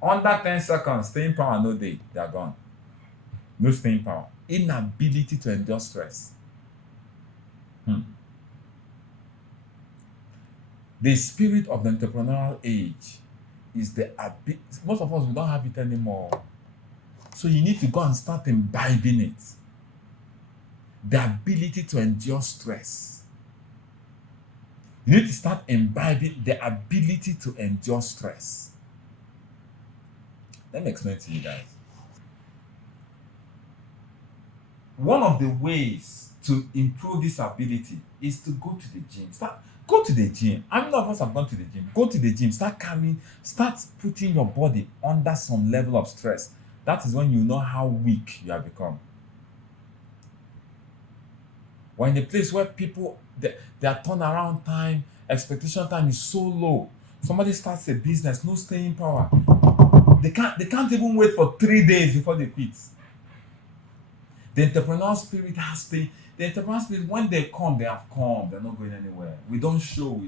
Under 10 seconds, staying power no day. They are gone. No staying power. Inability to endure stress. The spirit of the entrepreneurial age is most of us, we don't have it anymore. So you need to go and start imbibing it. The ability to endure stress. You need to start imbibing the ability to endure stress. Let me explain to you guys. One of the ways to improve this ability is to go to the gym. Go to the gym. How many of us have gone to the gym? Go to the gym. Start putting your body under some level of stress. That is when you know how weak you have become. We're in a place where people, their turnaround time, expectation time is so low. Somebody starts a business, no staying power. They can't even wait for 3 days before they quit. The entrepreneurial spirit the entrepreneurial spirit, when they come, they have come. They're not going anywhere. We don't show.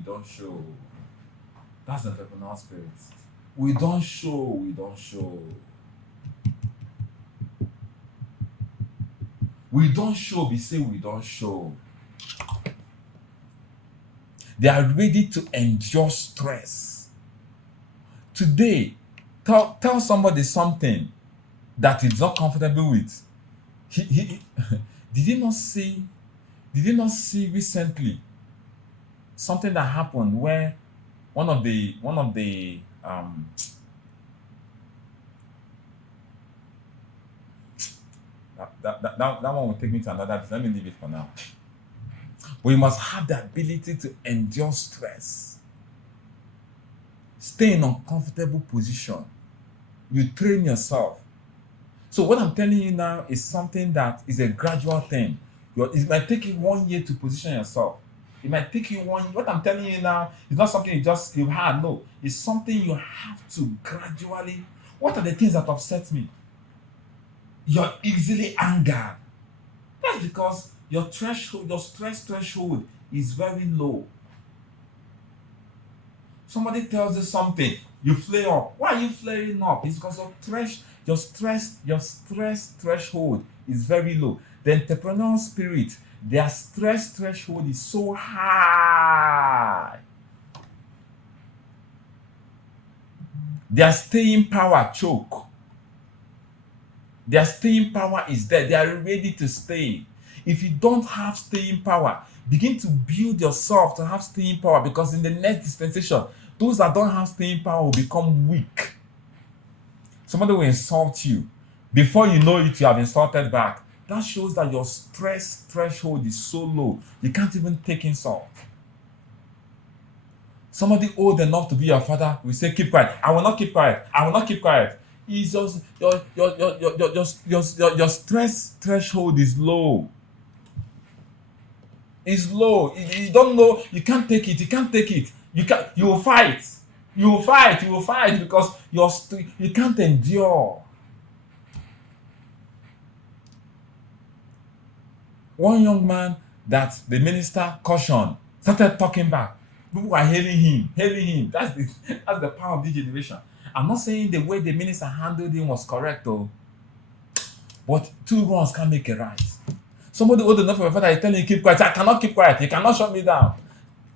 That's the entrepreneurial spirit. We don't show. We don't show, we say we don't show. They are ready to endure stress. Today, tell somebody something that he's not comfortable with. Did you not see recently something that happened where one of the that one will take me to another place. Let me leave it for now. We must have the ability to endure stress. Stay in uncomfortable position. You train yourself. So what I'm telling you now is something that is a gradual thing. It might take you 1 year to position yourself. It might take you one. What I'm telling you now is not something you had. No, it's something you have to gradually. What are the things that upset me? You're easily angered. That's because your stress threshold is very low. Somebody tells you something, you flare up. Why are you flaring up? It's because your stress threshold is very low. The entrepreneurial spirit, their stress threshold is so high. Their staying power choke. Their staying power is there. They are ready to stay. If you don't have staying power, begin to build yourself to have staying power, because in the next dispensation, those that don't have staying power will become weak. Somebody will insult you. Before you know it, you have insulted back. That shows that your stress threshold is so low, you can't even take insult. Somebody old enough to be your father will say, keep quiet. I will not keep quiet. I will not keep quiet. It's just your stress threshold is low. It's low. You don't know. You can't take it. You can't take it. You will fight. You will fight. You will fight because you can't endure. One young man that the minister cautioned started talking back. People were hailing him. That's the power of this generation. I'm not saying the way the minister handled him was correct, though. But two wrongs can't make a right. Somebody old enough for my father is telling you keep quiet. I cannot keep quiet. You cannot shut me down.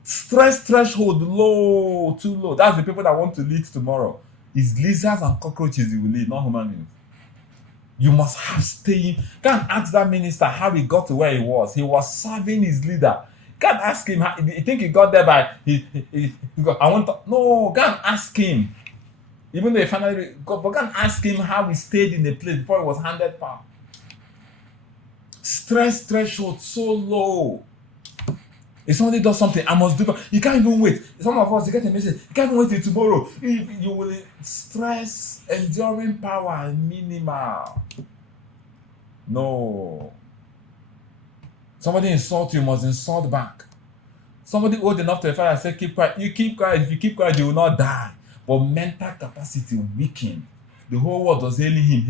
Stress threshold low, too low. That's the people that want to lead tomorrow. It's lizards and cockroaches you will lead, not human beings. You must have staying. Can't ask that minister how he got to where he was. He was serving his leader. Can't ask him how you think he got there by he got, no, can't ask him. Even though he finally got, but can't ask him how he stayed in the place before he was handed power. Stress threshold so low. If somebody does something, I must do. You can't even wait. Some of us, you get a message. You can't even wait till tomorrow. You will stress, enduring power minimal. No. Somebody insult you, must insult back. Somebody old enough to fire and say, keep quiet. You keep quiet. If you keep quiet, you will not die. But mental capacity weakened. The whole world was hailing him.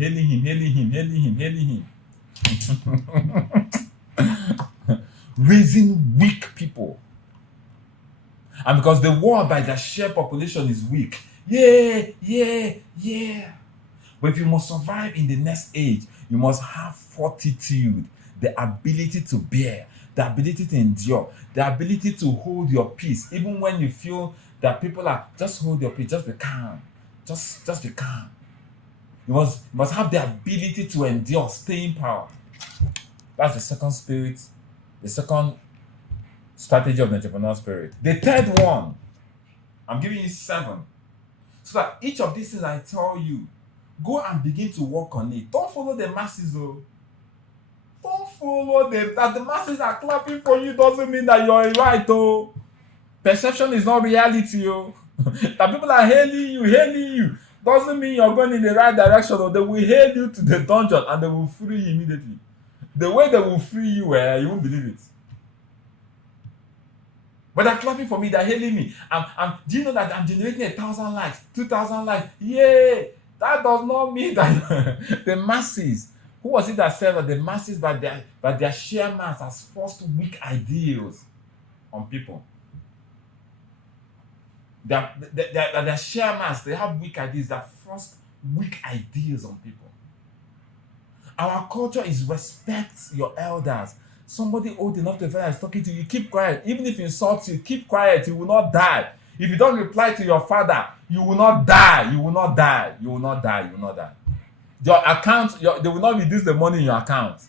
Raising weak people. And because the world by their sheer population is weak. Yeah. But if you must survive in the next age, you must have fortitude, the ability to bear, the ability to endure, the ability to hold your peace. Even when you feel that people are, just hold your peace, just be calm. Just be calm. You must have the ability to endure, staying power. That's the second spirit. The second strategy of the entrepreneurial spirit. The third one, I'm giving you 7. So that each of these things I tell you, go and begin to work on it. Don't follow the masses, though. Don't follow them. That the masses are clapping for you doesn't mean that you're right, though. Perception is not reality, oh. That people are hailing you, doesn't mean you're going in the right direction, or they will hail you to the dungeon and they will free you immediately. The way they will free you, you won't believe it. But they're clapping for me, they're hailing me. Do you know that I'm generating 1,000 likes, 2,000 likes? Yeah, that does not mean that the masses. Who was it that said that the masses by their sheer mass has forced weak ideals on people? Their sheer mass, they have weak ideas that forced weak ideas on people. Our culture is respect your elders. Somebody old enough to is talking to you, keep quiet. Even if he insults you, keep quiet. You will not die. If you don't reply to your father, you will not die. You will not die. Your account, they will not reduce the money in your account.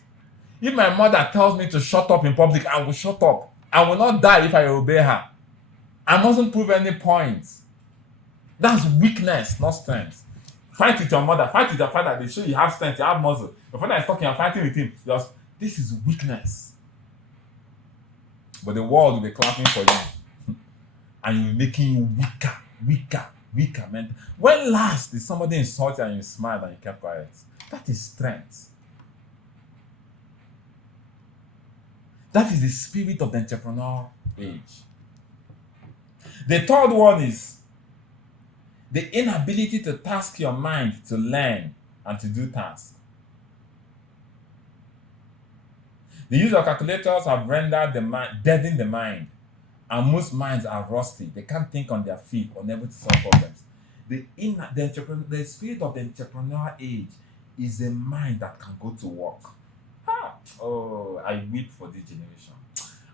If my mother tells me to shut up in public, I will shut up. I will not die if I obey her. I mustn't prove any points. That's weakness, not strength. Fight with your mother, fight with your father. They show you have strength, you have muscle. Your father is talking, you're fighting with him. This is weakness. But the world will be clapping for you. And you're making you weaker. weak and mental. When last did somebody insult you and you smiled and you kept quiet? That is strength. That is the spirit of the entrepreneurial age. The third one is the inability to task your mind to learn and to do tasks. The use of calculators have rendered the mind, deadened the mind, and most minds are rusty. They can't think on their feet, unable to solve problems. The spirit of the entrepreneurial age is a mind that can go to work. Ha! Oh, I weep for this generation.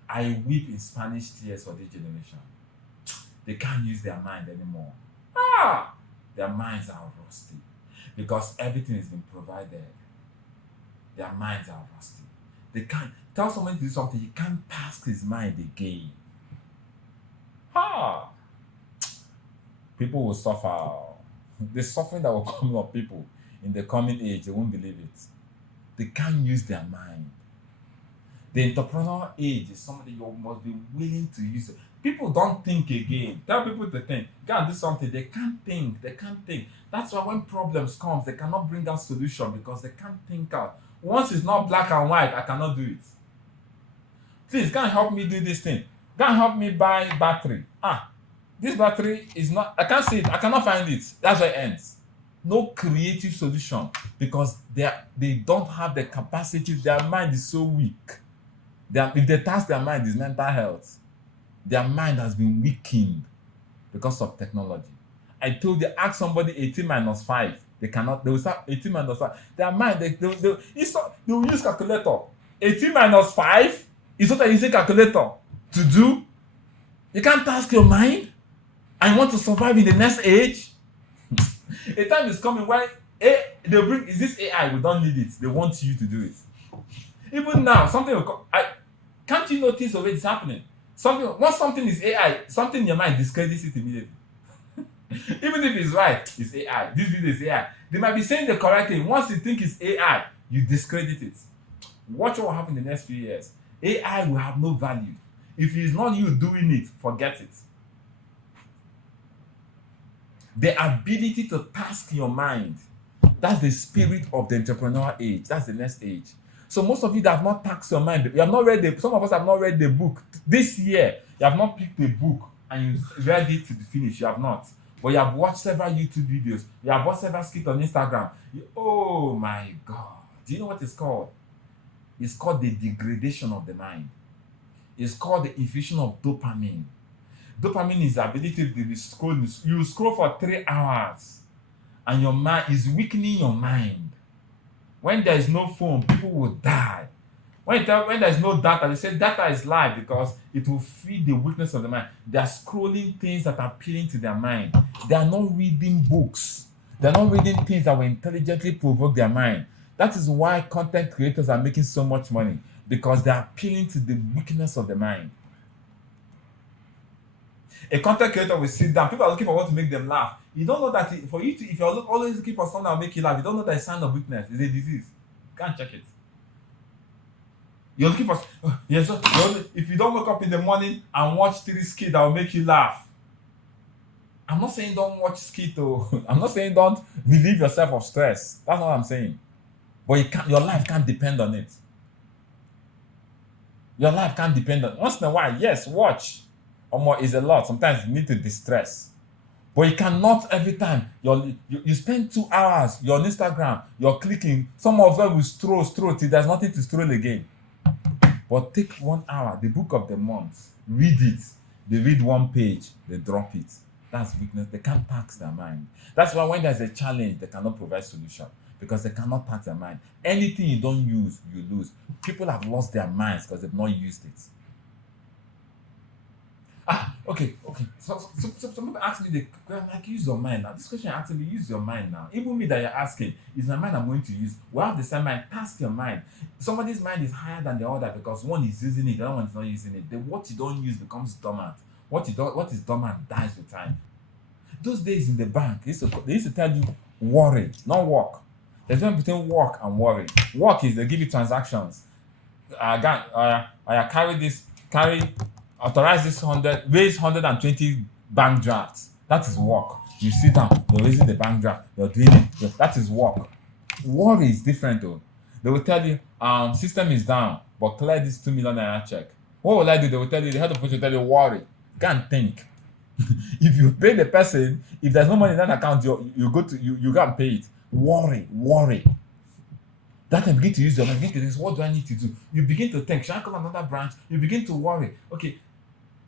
I weep in Spanish tears for this generation. They can't use their mind anymore. Ah! Their minds are rusty because everything has been provided. Their minds are rusty. They can't tell someone to do something, he can't task his mind again. Ha! People will suffer. The suffering that will come on people in the coming age, they won't believe it. They can't use their mind. The entrepreneurial age is somebody you must be willing to use it. People don't think again. Tell people to think. Go and do something. They can't think. They can't think. That's why when problems come, they cannot bring out solution because they can't think out. Once it's not black and white, I cannot do it. Please, go and help me do this thing. Go and help me buy battery. This battery is not, I can't see it. I cannot find it. That's where it ends. No creative solution because they don't have the capacity. Their mind is so weak. If they task their mind is mental health, their mind has been weakened because of technology. I told you, ask somebody 18 minus 5. They will start 18 minus 5. Their mind, they will use calculator. 18 minus 5 is what I use a calculator to do. You can't task your mind and you want to survive in the next age. A time is coming where they'll bring, is this AI? We don't need it. They want you to do it. Even now, something will come. Can't you notice already it's happening? Once something is AI, something in your mind discredits it immediately. Even if it's right, it's AI. This video is AI. They might be saying the correct thing. Once you think it's AI, you discredit it. Watch what will happen in the next few years. AI will have no value. If it's not you doing it, forget it. The ability to task your mind, that's the spirit of the entrepreneurial age. That's the next age. So most of you that have not taxed your mind, you have not read some of us have not read the book. This year, you have not picked the book and you read it to the finish. You have not. But you have watched several YouTube videos. You have watched several skits on Instagram. Oh my God. Do you know what it's called? It's called the degradation of the mind. It's called the infusion of dopamine. Dopamine is the ability to scroll. You scroll for 3 hours and your mind is weakening your mind. When there is no phone, people will die. When there is no data, they say data is life because it will feed the weakness of the mind. They are scrolling things that are appealing to their mind. They are not reading books. They are not reading things that will intelligently provoke their mind. That is why content creators are making so much money because they are appealing to the weakness of the mind. A content creator will sit down. People are looking for what to make them laugh. You don't know that if you're always looking for something that will make you laugh, you don't know that it's a sign of weakness. It's a disease. You can't check it. You're looking for if you don't wake up in the morning and watch 3 skits that will make you laugh. I'm not saying don't watch skits though. I'm not saying don't relieve yourself of stress. That's not what I'm saying. But your life can't depend on it. Your life can't depend on it. Once in a while, yes, watch. Is a lot. Sometimes you need to distress. But you cannot every time. You spend 2 hours, you're on Instagram, you're clicking. Some of them will stroll till there's nothing to stroll again. But take 1 hour, the book of the month, read it. They read 1 page, they drop it. That's weakness. They can't tax their mind. That's why when there's a challenge, they cannot provide solution because they cannot tax their mind. Anything you don't use, you lose. People have lost their minds because they've not used it. Okay. So some people ask me, use your mind now. This question actually, use your mind now. Even me that you're asking, is my mind I'm going to use? We have the same mind. Task your mind. Somebody's mind is higher than the other because one is using it, the other one is not using it. What you don't use becomes dormant. What is dormant dies with time. Those days in the bank, they used to tell you worry, not work. There's a difference between work and worry. Work is they give you transactions. Authorize this 100, raise 120 bank drafts. That is work. You sit down, you're raising the bank draft, you're doing it. That is work. Worry is different though. They will tell you, system is down, but clear this 2 million naira check. What will I do? They will tell you, the head of will tell you, worry. Can't think. If you pay the person, if there's no money in that account, you go to you go and pay it. Worry. That time begin to use your mind, begin to think, what do I need to do? You begin to think, should I call another branch? You begin to worry. Okay,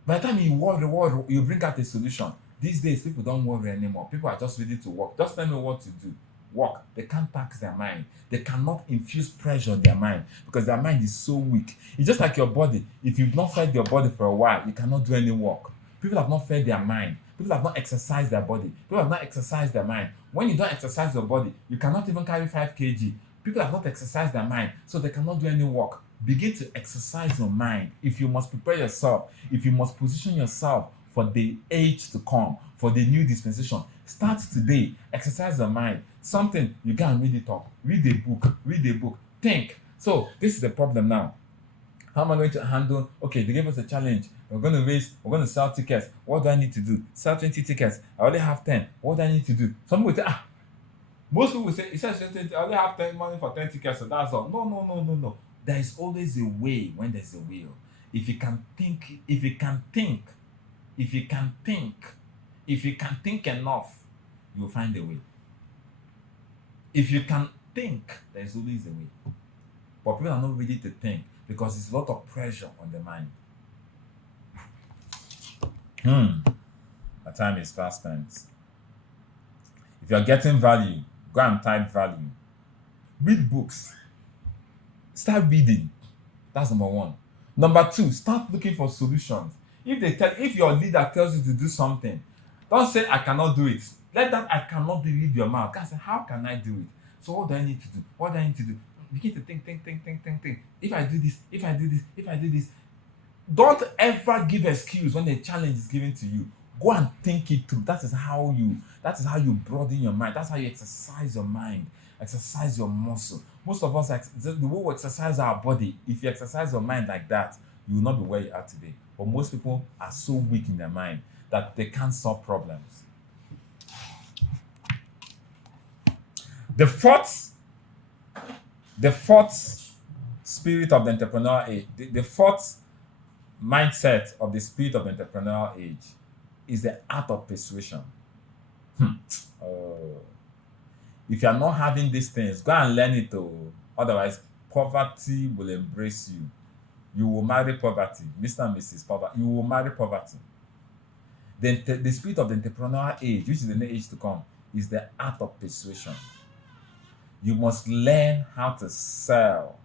by the time you worry, you bring out a solution. These days, people don't worry anymore. People are just ready to work. Just tell me what to do. Work. They can't tax their mind. They cannot infuse pressure on their mind because their mind is so weak. It's just like your body. If you've not fed your body for a while, you cannot do any work. People have not fed their mind. People have not exercised their body. People have not exercised their mind. When you don't exercise your body, you cannot even carry 5 kg. People have not exercised their mind, so they cannot do any work. Begin to exercise your mind. If you must prepare yourself, if you must position yourself for the age to come, for the new dispensation, start today. Exercise your mind. Something you can read it up. Read a book. Think. So this is the problem now. How am I going to handle? Okay, they gave us a challenge. We're going to sell tickets. What do I need to do? Sell 20 tickets. I only have 10. What do I need to do? Some people say, most people say, it says I only have 10 money for 10 tickets, so that's all. No. There is always a way when there's a will. If you can think, if you can think enough, you'll find a way. If you can think, there's always a way. But people are not ready to think because there's a lot of pressure on the mind. My time is fast spent. If you're getting value, go and type value. Read books. Start reading. That's number one. Number two, start looking for solutions. If your leader tells you to do something, don't say I cannot do it. Let that I cannot do it leave your mouth. Can't say, how can I do it? So what do I need to do? What do I need to do? Begin to think. If I do this. Don't ever give excuse when a challenge is given to you. Go and think it through. That is how you broaden your mind. That's how you exercise your mind, exercise your muscle. Most of us, the way we exercise our body, if you exercise your mind like that, you will not be where you are today. But most people are so weak in their mind that they can't solve problems. The fourth spirit of the entrepreneurial age, the fourth mindset of the spirit of the entrepreneurial age is the art of persuasion. If you are not having these things, go and learn it. Otherwise, poverty will embrace you. You will marry poverty, Mr. and Mrs. Poverty. You will marry poverty. The spirit of the entrepreneurial age, which is the age to come, is the art of persuasion. You must learn how to sell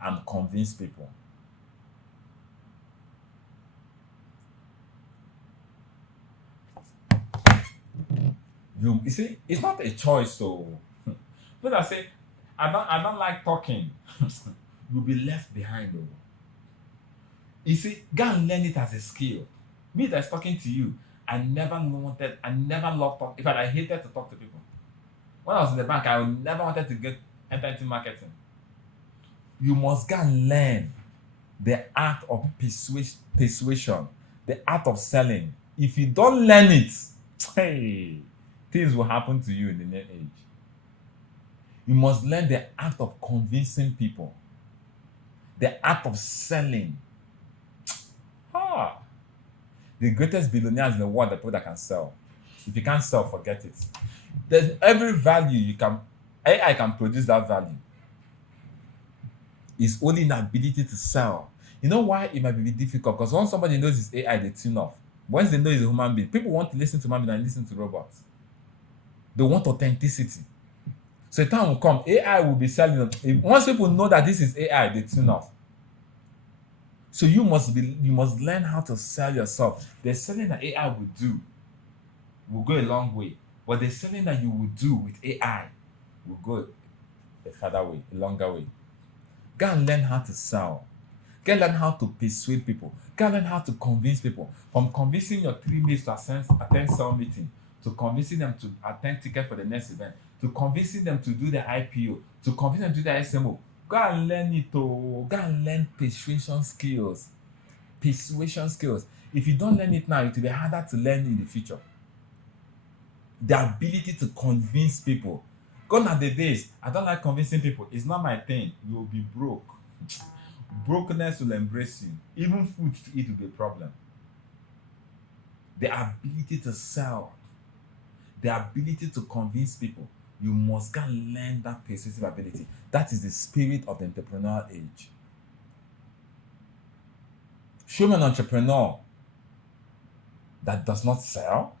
and convince people. You see, it's not a choice. So, when I say, I don't like talking, you'll be left behind. Though. You see, go and learn it as a skill. Me that's talking to you, I never loved talking. In fact, I hated to talk to people. When I was in the bank, I never wanted to enter into marketing. You must go and learn the art of persuasion, the art of selling. If you don't learn it, hey, things will happen to you in the next age. You must learn the art of convincing people, the art of selling. The greatest billionaires in the world are people that can sell. If you can't sell, forget it. There's every value AI can produce that value. It's only in the ability to sell. You know why it might be difficult? Because once somebody knows it's AI, they tune off. Once they know it's a human being, people want to listen to human beings and listen to robots. They want authenticity. So a time will come, AI will be selling. Once people know that this is AI, they tune off. So you must learn how to sell yourself. The selling that AI will do will go a long way. But the selling that you will do with AI will go a further way, a longer way. Go and learn how to sell. Go and learn how to persuade people. Go and learn how to convince people. From convincing your 3 mates to attend sell meeting, to convincing them to attend ticket for the next event, to convincing them to do the IPO, to convincing them to do the SMO. Go and learn it. Go and learn persuasion skills. Persuasion skills. If you don't learn it now, it will be harder to learn in the future. The ability to convince people. Gone are the days. I don't like convincing people. It's not my thing. You will be broke. Brokenness will embrace you. Even food to eat will be a problem. The ability to sell, the ability to convince people. You must go and learn that persuasive ability. That is the spirit of the entrepreneurial age. Show me an entrepreneur that does not sell.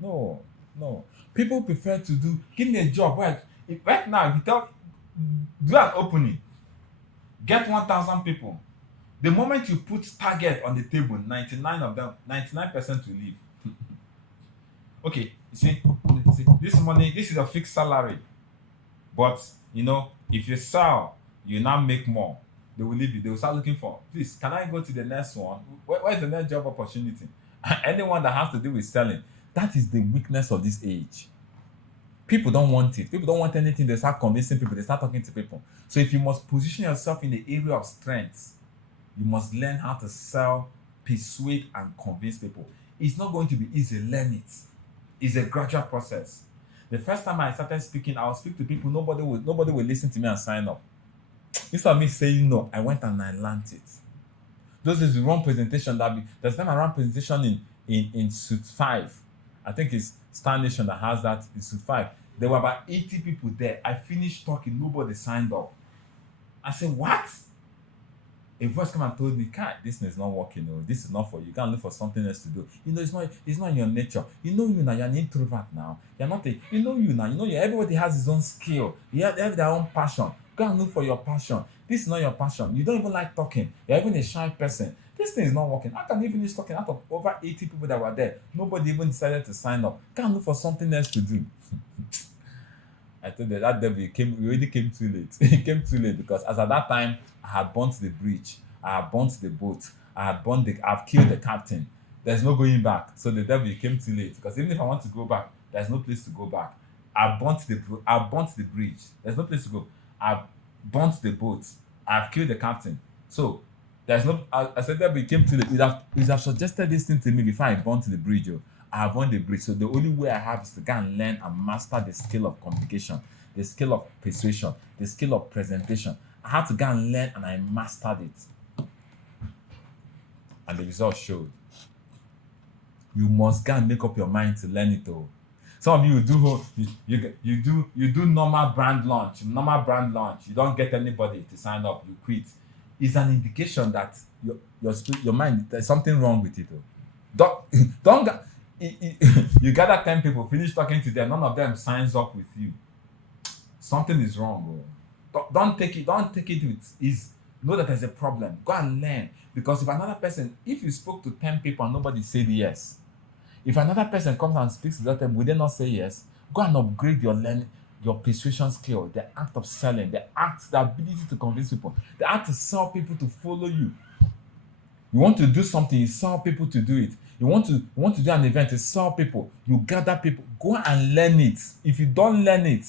No, no. People prefer to give me a job. Right now, if you do an opening, get 1,000 people. The moment you put target on the table, 99 of them, 99% will leave. Okay, this money, this is a fixed salary. But, if you sell, you now make more. They will leave you. They will start looking for, please, can I go to the next one? Where's the next job opportunity? Anyone that has to do with selling. That is the weakness of this age. People don't want it. People don't want anything. They start convincing people. They start talking to people. So if you must position yourself in the area of strength, you must learn how to sell, persuade, and convince people. It's not going to be easy. Learn it. It's a gradual process. The first time I started speaking, I would speak to people. Nobody will listen to me and sign up. Instead of me saying no, I went and I learned it. Those is the wrong presentation. There's time I ran presentation in Suite 5. I think it's Star Nation that has that in Suite 5. There were about 80 people there. I finished talking, nobody signed up. I said, what? A voice came and told me, "Kai, this is not working. No, this is not for you. You can't look for something else to do. It's not your nature. You know you now, you're an introvert now. You're not you now. Everybody has his own skill. They have their own passion. Go and look for your passion. This is not your passion. You don't even like talking. You're even a shy person. This thing is not working. How can you finish talking out of over 80 people that were there? Nobody even decided to sign up. Go and look for something else to do." I told you that devil already came too late. It came too late because as at that time, I had burnt the bridge, I had burnt the boat, I've killed the captain. There's no going back. So the devil came too late. Because even if I want to go back, there's no place to go back. I burnt the bridge. There's no place to go. I've burnt the boat. I've killed the captain. So there's no I said that came too late. You'd have suggested this thing to me before I burnt the bridge. I have won the bridge. So the only way I have is to go and learn and master the skill of communication, the skill of persuasion, the skill of presentation. I had to go and learn and I mastered it. And the results showed. You must go and make up your mind to learn it all. Some of you do normal brand launch. You don't get anybody to sign up, you quit. It's an indication that your mind, there's something wrong with it. Don't you gather 10 people, finish talking to them, none of them signs up with you. Something is wrong, bro. Don't take it with ease. Know that there's a problem. Go and learn. Because if you spoke to 10 people and nobody said yes, if another person comes and speaks to them, will they not say yes? Go and upgrade your learning, your persuasion skill, the act of selling, the ability to convince people, the act to sell people to follow you. You want to do something, you sell people to do it. You want to do an event, you sell people, you gather people. Go and learn it. If you don't learn it,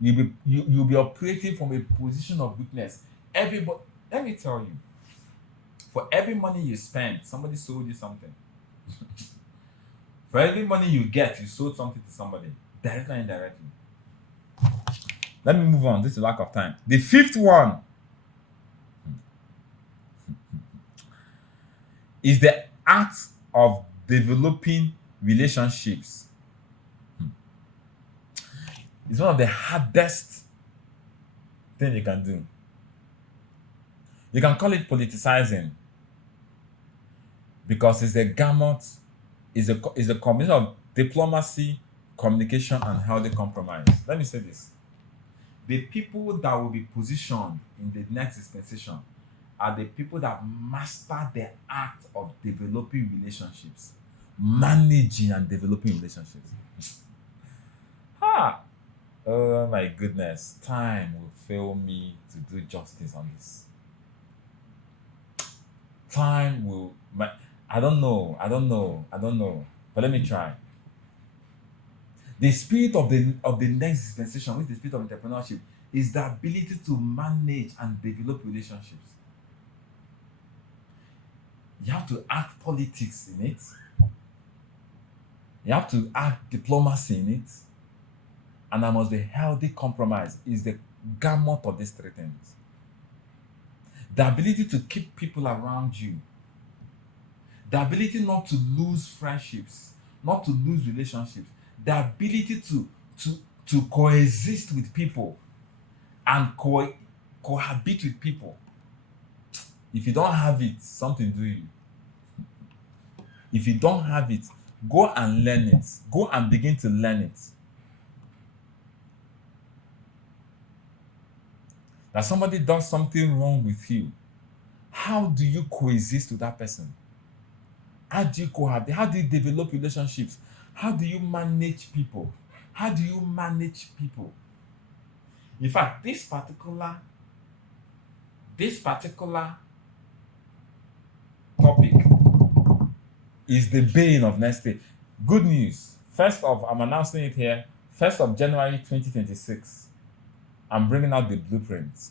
you'll be operating from a position of weakness. Everybody, let me tell you, for every money you spend, somebody sold you something. For every money you get, you sold something to somebody, directly or indirectly. Let me move on. This is lack of time. The fifth one is the art of developing relationships. It's one of the hardest thing you can do. You can call it politicizing because it's a gamut, is a combination of diplomacy, communication, and healthy compromise. Let me say this. The people that will be positioned in the next dispensation are the people that master the art of developing relationships, managing and developing relationships. Oh my goodness, time will fail me to do justice on this. I don't know, but let me try. The spirit of the next dispensation, which is the spirit of entrepreneurship, is the ability to manage and develop relationships. You have to act politics in it. You have to add diplomacy in it, and there must be healthy compromise. Is the gamut of these three things. The ability to keep people around you, the ability not to lose friendships, not to lose relationships, the ability to to coexist with people and cohabit with people. If you don't have it, something do you. If you don't have it, go and learn it. Go and begin to learn it. That somebody does something wrong with you, how do you coexist with that person? How do you cohabit? How do you develop relationships? How do you manage people? How do you manage people? In fact, this particular topic is the bane of next day. Good news. I'm announcing it here. 1st of January 2026. I'm bringing out the blueprints.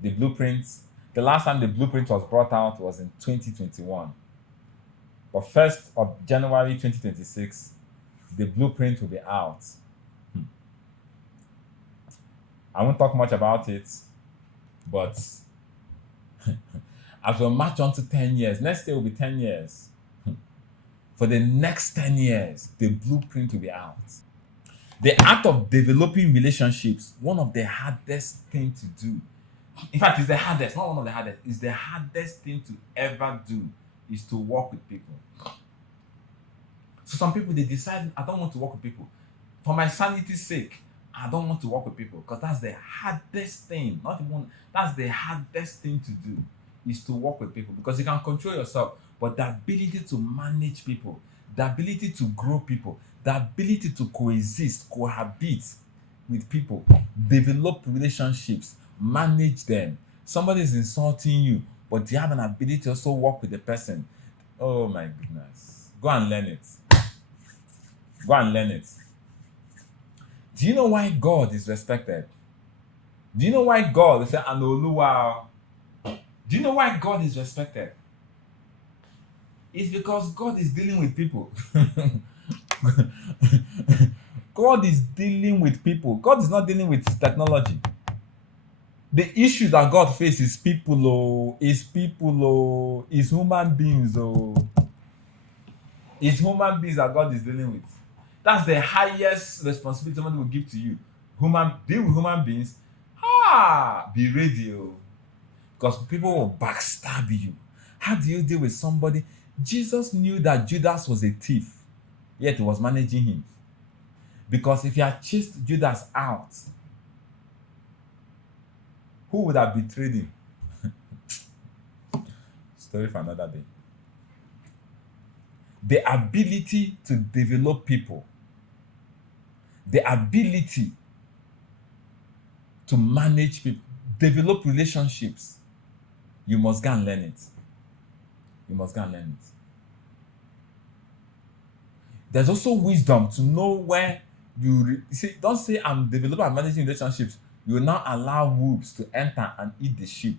The blueprints. The last time the blueprint was brought out was in 2021. But 1st of January 2026, the blueprint will be out. I won't talk much about it, but as we march on to 10 years, next year will be 10 years. For the next 10 years, the blueprint will be out. The art of developing relationships, one of the hardest things to do. In fact, it's the hardest, not one of the hardest. It's the hardest thing to ever do is to work with people. So some people, they decide, I don't want to work with people. For my sanity's sake, I don't want to work with people because that's the hardest thing. That's the hardest thing to do is to work with people because you can control yourself, but the ability to manage people, the ability to grow people, the ability to cohabit with people, develop relationships, manage them. Somebody is insulting you, but you have an ability to also work with the person. Oh my goodness. Go and learn it. Go and learn it. Do you know why God is respected? Do you know why God is Anoluwa? Do you know why God is respected? It's because God is dealing with people. God is dealing with people. God is not dealing with technology. The issue that God faces is people, is human beings, It's human beings that God is dealing with. That's the highest responsibility someone will give to you. Deal with human beings. Be ready, because people will backstab you. How do you deal with somebody? Jesus knew that Judas was a thief, yet he was managing him. Because if he had chased Judas out, who would have betrayed him? Story for another day. The ability to develop people, the ability to manage people, develop relationships, you must go and learn it. You must go and learn it. There's also wisdom to know where see. Don't say I'm developing and managing relationships. You will now allow wolves to enter and eat the sheep.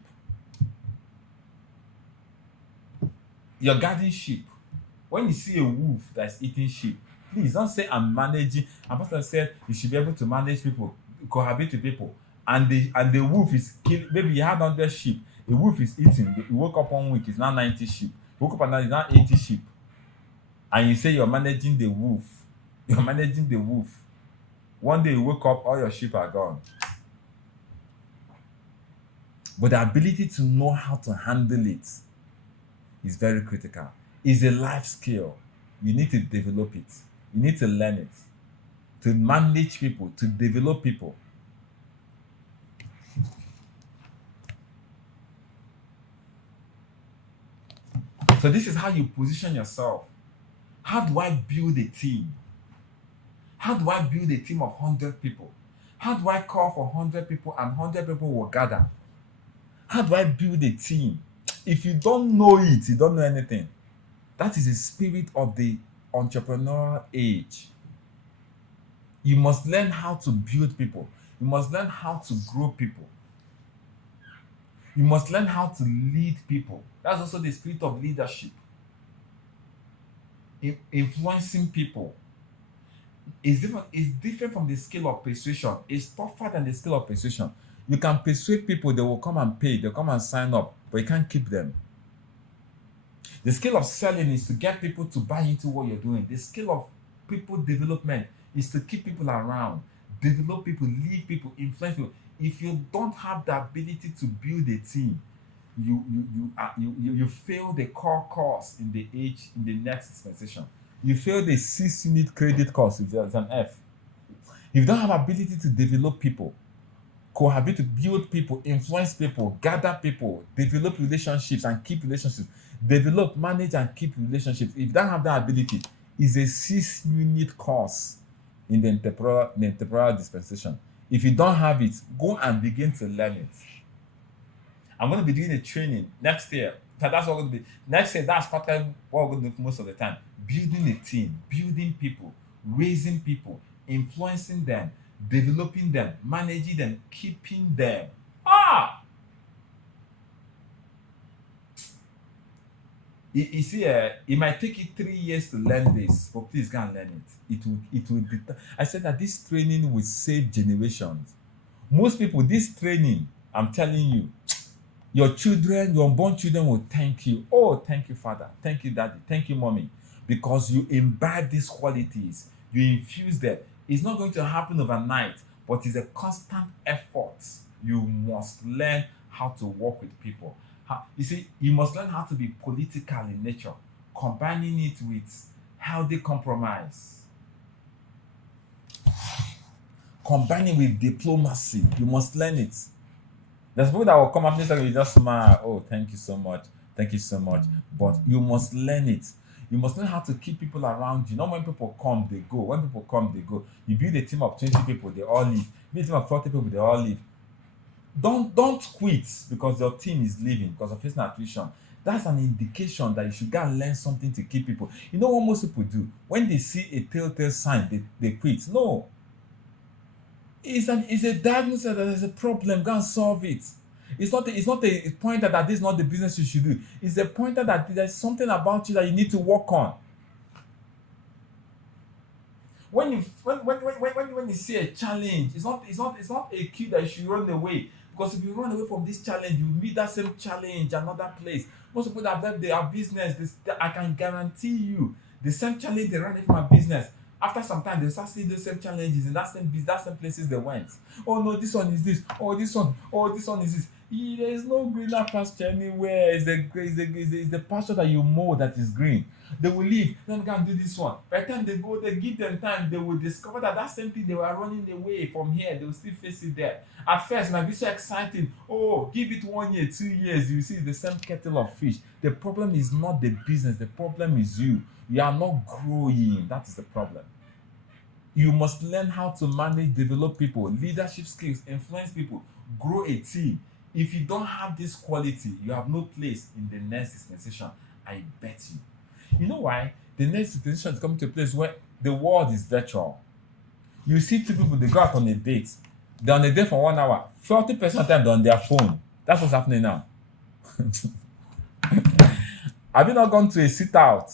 You're guarding sheep. When you see a wolf that's eating sheep, please don't say I'm managing. And Pastor said you should be able to manage people, cohabit with people, and the wolf is killing. Maybe you have 100 sheep. The wolf is eating. You woke up 1 week, it's now 90 sheep. You woke up and it's now 80 sheep. And you say you're managing the wolf. You're managing the wolf. One day you wake up, all your sheep are gone. But the ability to know how to handle it is very critical. It's a life skill. You need to develop it. You need to learn it. To manage people, to develop people. So this is how you position yourself. How do I build a team? How do I build a team of 100 people? How do I call for 100 people and 100 people will gather? How do I build a team? If you don't know it, you don't know anything. That is the spirit of the entrepreneurial age. You must learn how to build people. You must learn how to grow people. You must learn how to lead people. That's also the spirit of leadership. influencing people. It's different from the skill of persuasion. It's tougher than the skill of persuasion. You can persuade people, they will come and pay, they'll come and sign up, but you can't keep them. The skill of selling is to get people to buy into what you're doing. The skill of people development is to keep people around, develop people, lead people, influence people. If you don't have the ability to build a team, you fail the core course in the next dispensation. You fail the 6 unit credit course if there's an F. If you don't have ability to develop people, cohabit to build people, influence people, gather people, develop relationships and keep relationships, develop, manage and keep relationships. If you don't have that ability, it's a 6 unit course in the temporal dispensation. If you don't have it, go and begin to learn it. I'm going to be doing a training next year. That's what I'm going to be. Next year, that's part of what we're going to do most of the time. Building a team, building people, raising people, influencing them, developing them, managing them, keeping them. You see, it might take you 3 years to learn this, but please go and learn it. It will be. I said that this training will save generations. Most people, this training, I'm telling you, your children, your unborn children will thank you. Oh, thank you, Father. Thank you, Daddy. Thank you, Mommy. Because you imbibe these qualities, you infuse them. It's not going to happen overnight, but it's a constant effort. You must learn how to work with people. You see, you must learn how to be political in nature, combining it with healthy compromise, combining with diplomacy. You must learn it. There's people that will come up and you just smile. Oh, thank you so much. Thank you so much. But you must learn it. You must learn how to keep people around you. Not when people come, they go. When people come, they go. You build a team of 20 people, they all leave. Build a team of 40 people, they all leave. Don't quit because your team is leaving because of facing attrition. That's an indication that you should go and learn something to keep people. You know what most people do? When they see a telltale sign, they quit. No. It's a diagnosis that there's a problem. Go and solve it. It's not a pointer that this is not the business you should do. It's a pointer that there's something about you that you need to work on. When you see a challenge, it's not a cue that you should run away. Because if you run away from this challenge, you meet that same challenge another place. Most people that left their business, I can guarantee you, the same challenge they ran away from a business. After some time, they start seeing the same challenges in that same places they went. Oh no, this one is this. Oh, this one is this. There is no greener pasture anywhere. It's the pasture that you mow that is green. They will leave. Then go and do this one. By the time they go, they give them time. They will discover that same thing they were running away from here. They will still face it there. At first, it might be so exciting. Oh, give it 1 year, 2 years. You see the same kettle of fish. The problem is not the business. The problem is you. You are not growing. That is the problem. You must learn how to manage, develop people, leadership skills, influence people, grow a team. If you don't have this quality, you have no place in the next dispensation. I bet you. You know why? The next dispensation is coming to a place where the world is virtual. You see two people, they go out on a date. They're on a date for 1 hour. 40% of the time they're on their phone. That's what's happening now. Have you not gone to a sit out?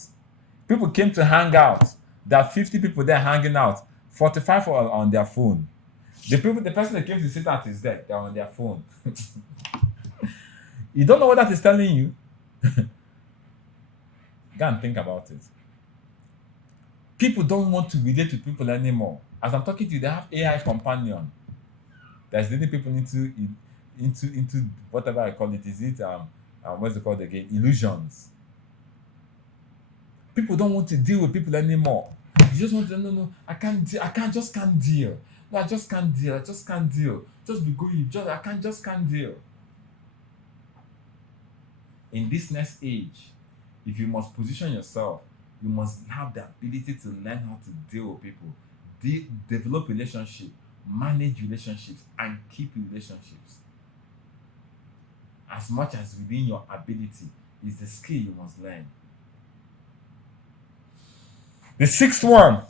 People came to hang out. There are 50 people there hanging out. 45 are on their phone. The person that came to sit out is there. They're on their phone. You don't know what that is telling you? Go and think about it. People don't want to relate to people anymore. As I'm talking to you, they have AI companion that's leading people into whatever I call it. Is it what's it called again? Illusions. People don't want to deal with people anymore. You just want to no, I can't deal. Just can't deal. No, I just can't deal. Just be going. Just can't deal. In this next age, if you must position yourself, you must have the ability to learn how to deal with people, develop relationships, manage relationships, and keep relationships. As much as within your ability is the skill you must learn. The sixth one.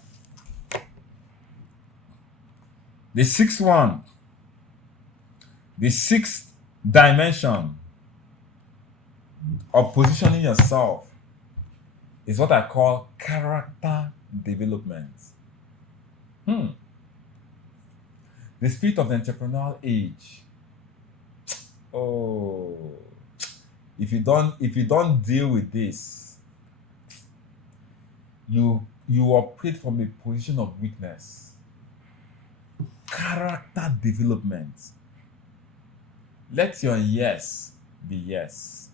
The sixth dimension of positioning yourself is what I call character development. Hmm. The spirit of the entrepreneurial age. Oh, if you don't deal with this, you operate from a position of weakness. Character development. Let your yes be yes.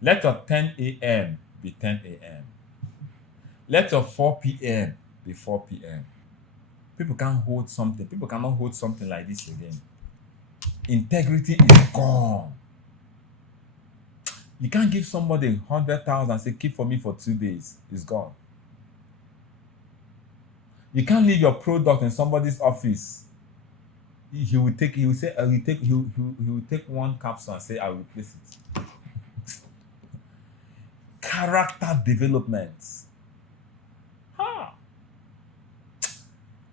Let your 10 a.m. be 10 a.m. Let your 4 p.m. be 4 p.m. People can't hold something. People cannot hold something like this again. Integrity is gone. You can't give somebody 100,000 and say, keep for me for 2 days. It's gone. You can't leave your product in somebody's office. He will take. He will say. He will take one capsule and say, "I will replace it." Character development. Ha!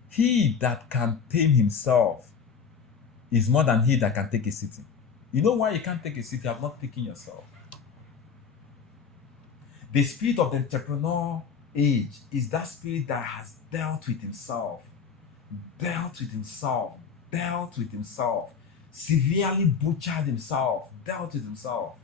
He that can tame himself is more than he that can take a city. You know why you can't take a city? You have not taken yourself. The spirit of the entrepreneur age is that spirit that has dealt with himself, dealt with himself, dealt with himself, severely butchered himself, dealt with himself.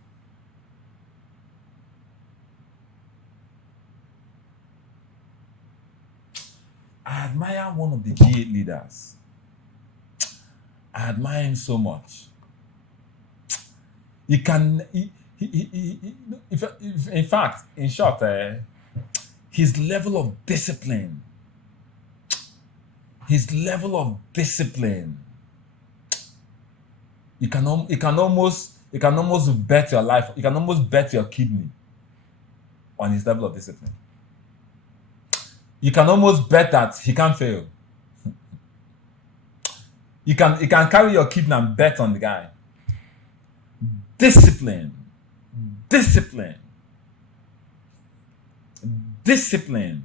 I admire one of the G8 leaders. I admire him so much. He can, if, in fact, in short, his level of discipline, you can almost bet your life, you can almost bet your kidney on his level of discipline. You can almost bet that he can't fail. You can carry your kidney and bet on the guy. Discipline. Discipline. Discipline.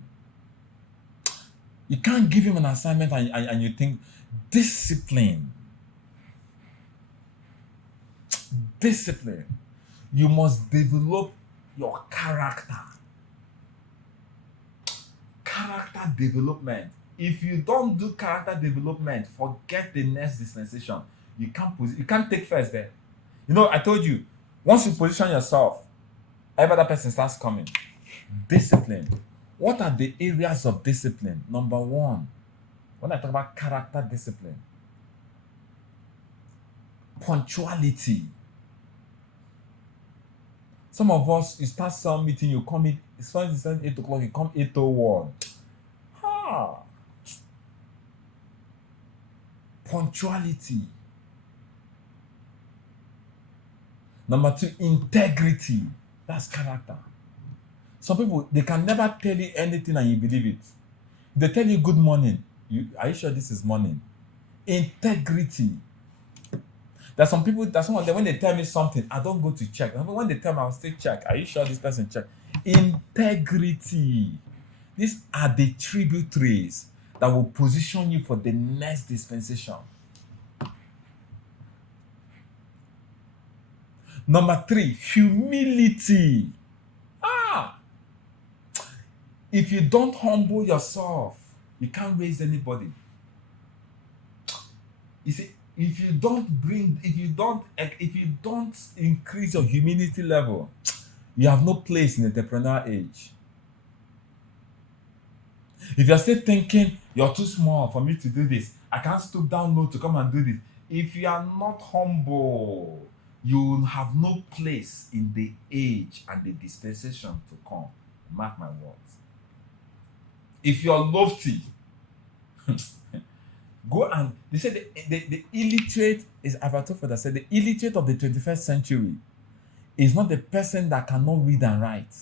You can't give him an assignment and you think discipline. Discipline. You must develop your character. Character development. If you don't do character development, forget the next dispensation. You can't take first there. You know, I told you, once you position yourself, every other person starts coming. Discipline. What are the areas of discipline? Number one, when I talk about character discipline, punctuality. Some of us, you start some meeting, you come in, it's 8 o'clock, you come 8:01. Punctuality. Number two, integrity. That's character. Some people, they can never tell you anything and you believe it. They tell you good morning. Are you sure this is morning? Integrity. There's some people, there's some of them, when they tell me something, I don't go to check. When they tell me, I'll still check. Are you sure this person check? Integrity. These are the tributaries that will position you for the next dispensation. Number three, humility. If you don't humble yourself, you can't raise anybody. You see, if you don't increase your humility level, you have no place in the entrepreneurial age. If you're still thinking you're too small for me to do this, I can't stoop down low to come and do this. If you are not humble, you will have no place in the age and the dispensation to come. Mark my words. If you're lofty, go and they said the illiterate is Avatar that said the illiterate of the 21st century is not the person that cannot read and write.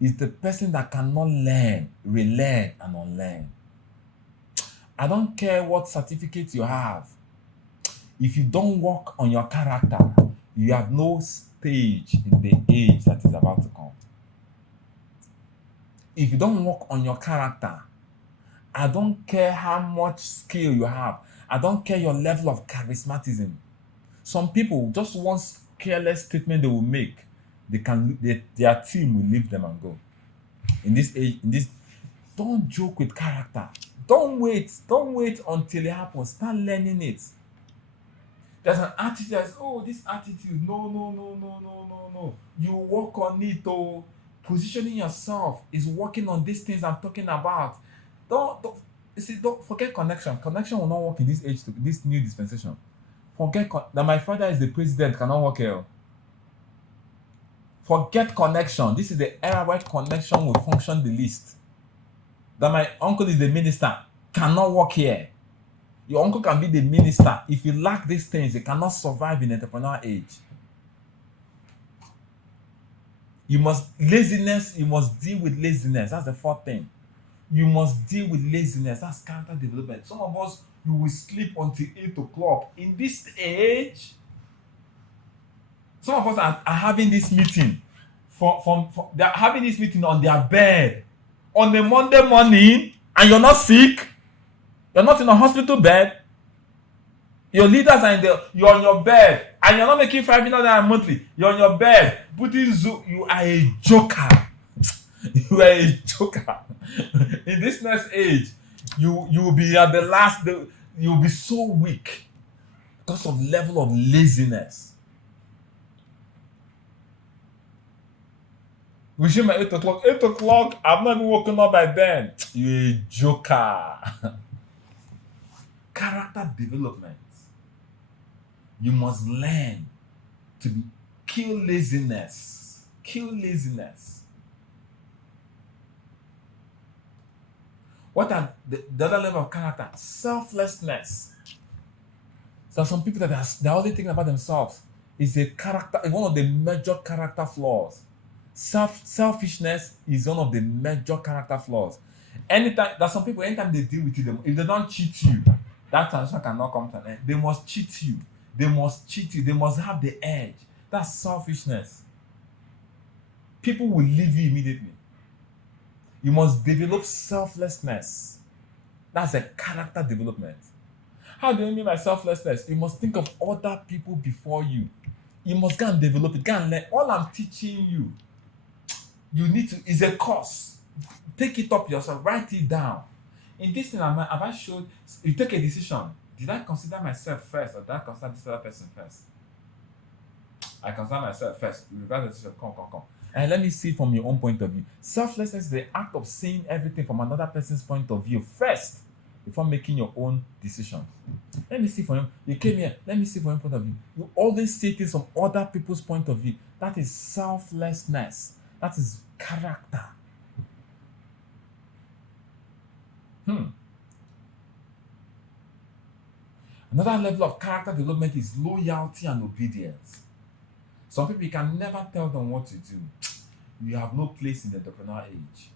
It's the person that cannot learn, relearn, and unlearn. I don't care what certificate you have. If you don't work on your character, you have no stage in the age that is about to come. If you don't work on your character, I don't care how much skill you have. I don't care your level of charismatism. Some people, just one careless statement they will make, their team will leave them and go. In this age, don't joke with character. Don't wait until it happens. Start learning it. There's an attitude that's, oh, this attitude. No, no, no, no, no, no, no. You work on it. Oh, positioning yourself is working on these things I'm talking about. Don't you see, don't forget connection. Connection will not work in this age, to this new dispensation. Forget that my father is the president cannot work here. Forget connection. This is the era where connection will function the least. That my uncle is the minister cannot work here. Your uncle can be the minister. If you lack these things, you cannot survive in entrepreneurial age. You must deal with laziness. That's the fourth thing. You must deal with laziness. That's character development. Some of us, you will sleep until 8 o'clock. In this age, some of us are having this meeting. They're having this meeting on their bed on a Monday morning, and you're not sick. You're not in a hospital bed. Your leaders are you're on your bed, and you're not making $5 million monthly. You're on your bed, putting Zoom. You are a joker. You are a joker. In this next age, you will be at the last. You will be so weak because of level of laziness. We should make 8 o'clock. 8 o'clock. I've not even woken up by then. You're a joker. Character development. You must learn to kill laziness. Kill laziness. What are the other level of character? Selflessness. So some people they're only thinking about themselves. Is one of the major character flaws. Selfishness is one of the major character flaws. There's some people, anytime they deal with you, if they don't cheat you, that transaction cannot come to an end. They must cheat you. They must have the edge. That's selfishness. People will leave you immediately. You must develop selflessness. That's a character development. How do you mean by selflessness? You must think of other people before you. You must go and develop it. Go and learn. All I'm teaching you, is a course. Take it up yourself. Write it down. In this thing, have I showed, you take a decision. Did I consider myself first, or did I consider this other person first? I consider myself first. You revise the decision. Come. And let me see from your own point of view. Selflessness is the act of seeing everything from another person's point of view first before making your own decision. Let me see from him. You came here. Let me see from your point of view. You always see things from other people's point of view. That is selflessness. That is character. Another level of character development is loyalty and obedience. Some people, you can never tell them what to do. You have no place in the entrepreneurial age.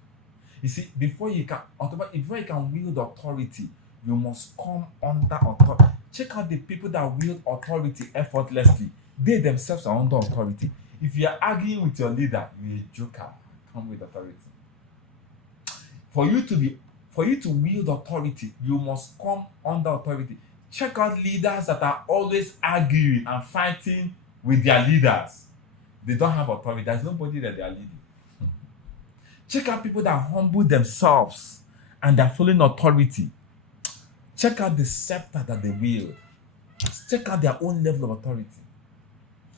You see, before you can wield authority, you must come under authority. Check out the people that wield authority effortlessly. They themselves are under authority. If you are arguing with your leader, you're a joker. Come with authority. For you to wield authority, you must come under authority. Check out leaders that are always arguing and fighting with their leaders. They don't have authority. There's nobody that they are leading. Check out people that humble themselves and they're following authority. Check out the scepter that they wield. Check out their own level of authority.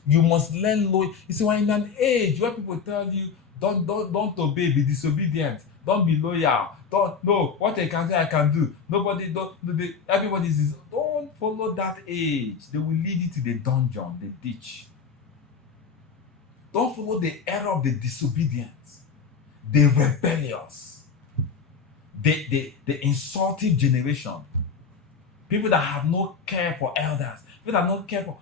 You must learn loyalty. You see, we're in an age where people tell you, don't obey, be disobedient. Don't be loyal. What I can do, I can do. Everybody is. Don't follow that age. They will lead you to the dungeon, the ditch. Don't follow the era of the disobedient, the rebellious, the insulting generation. People that have no care for elders. People that have no care for.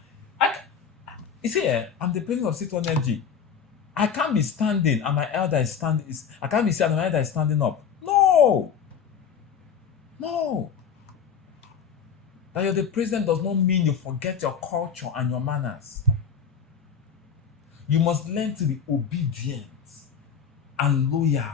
You see, I'm the president of City Energy. I can't be standing and my elder is standing. I can't be standing and my elder is standing up. No. That you're the president does not mean you forget your culture and your manners. You must learn to be obedient and loyal.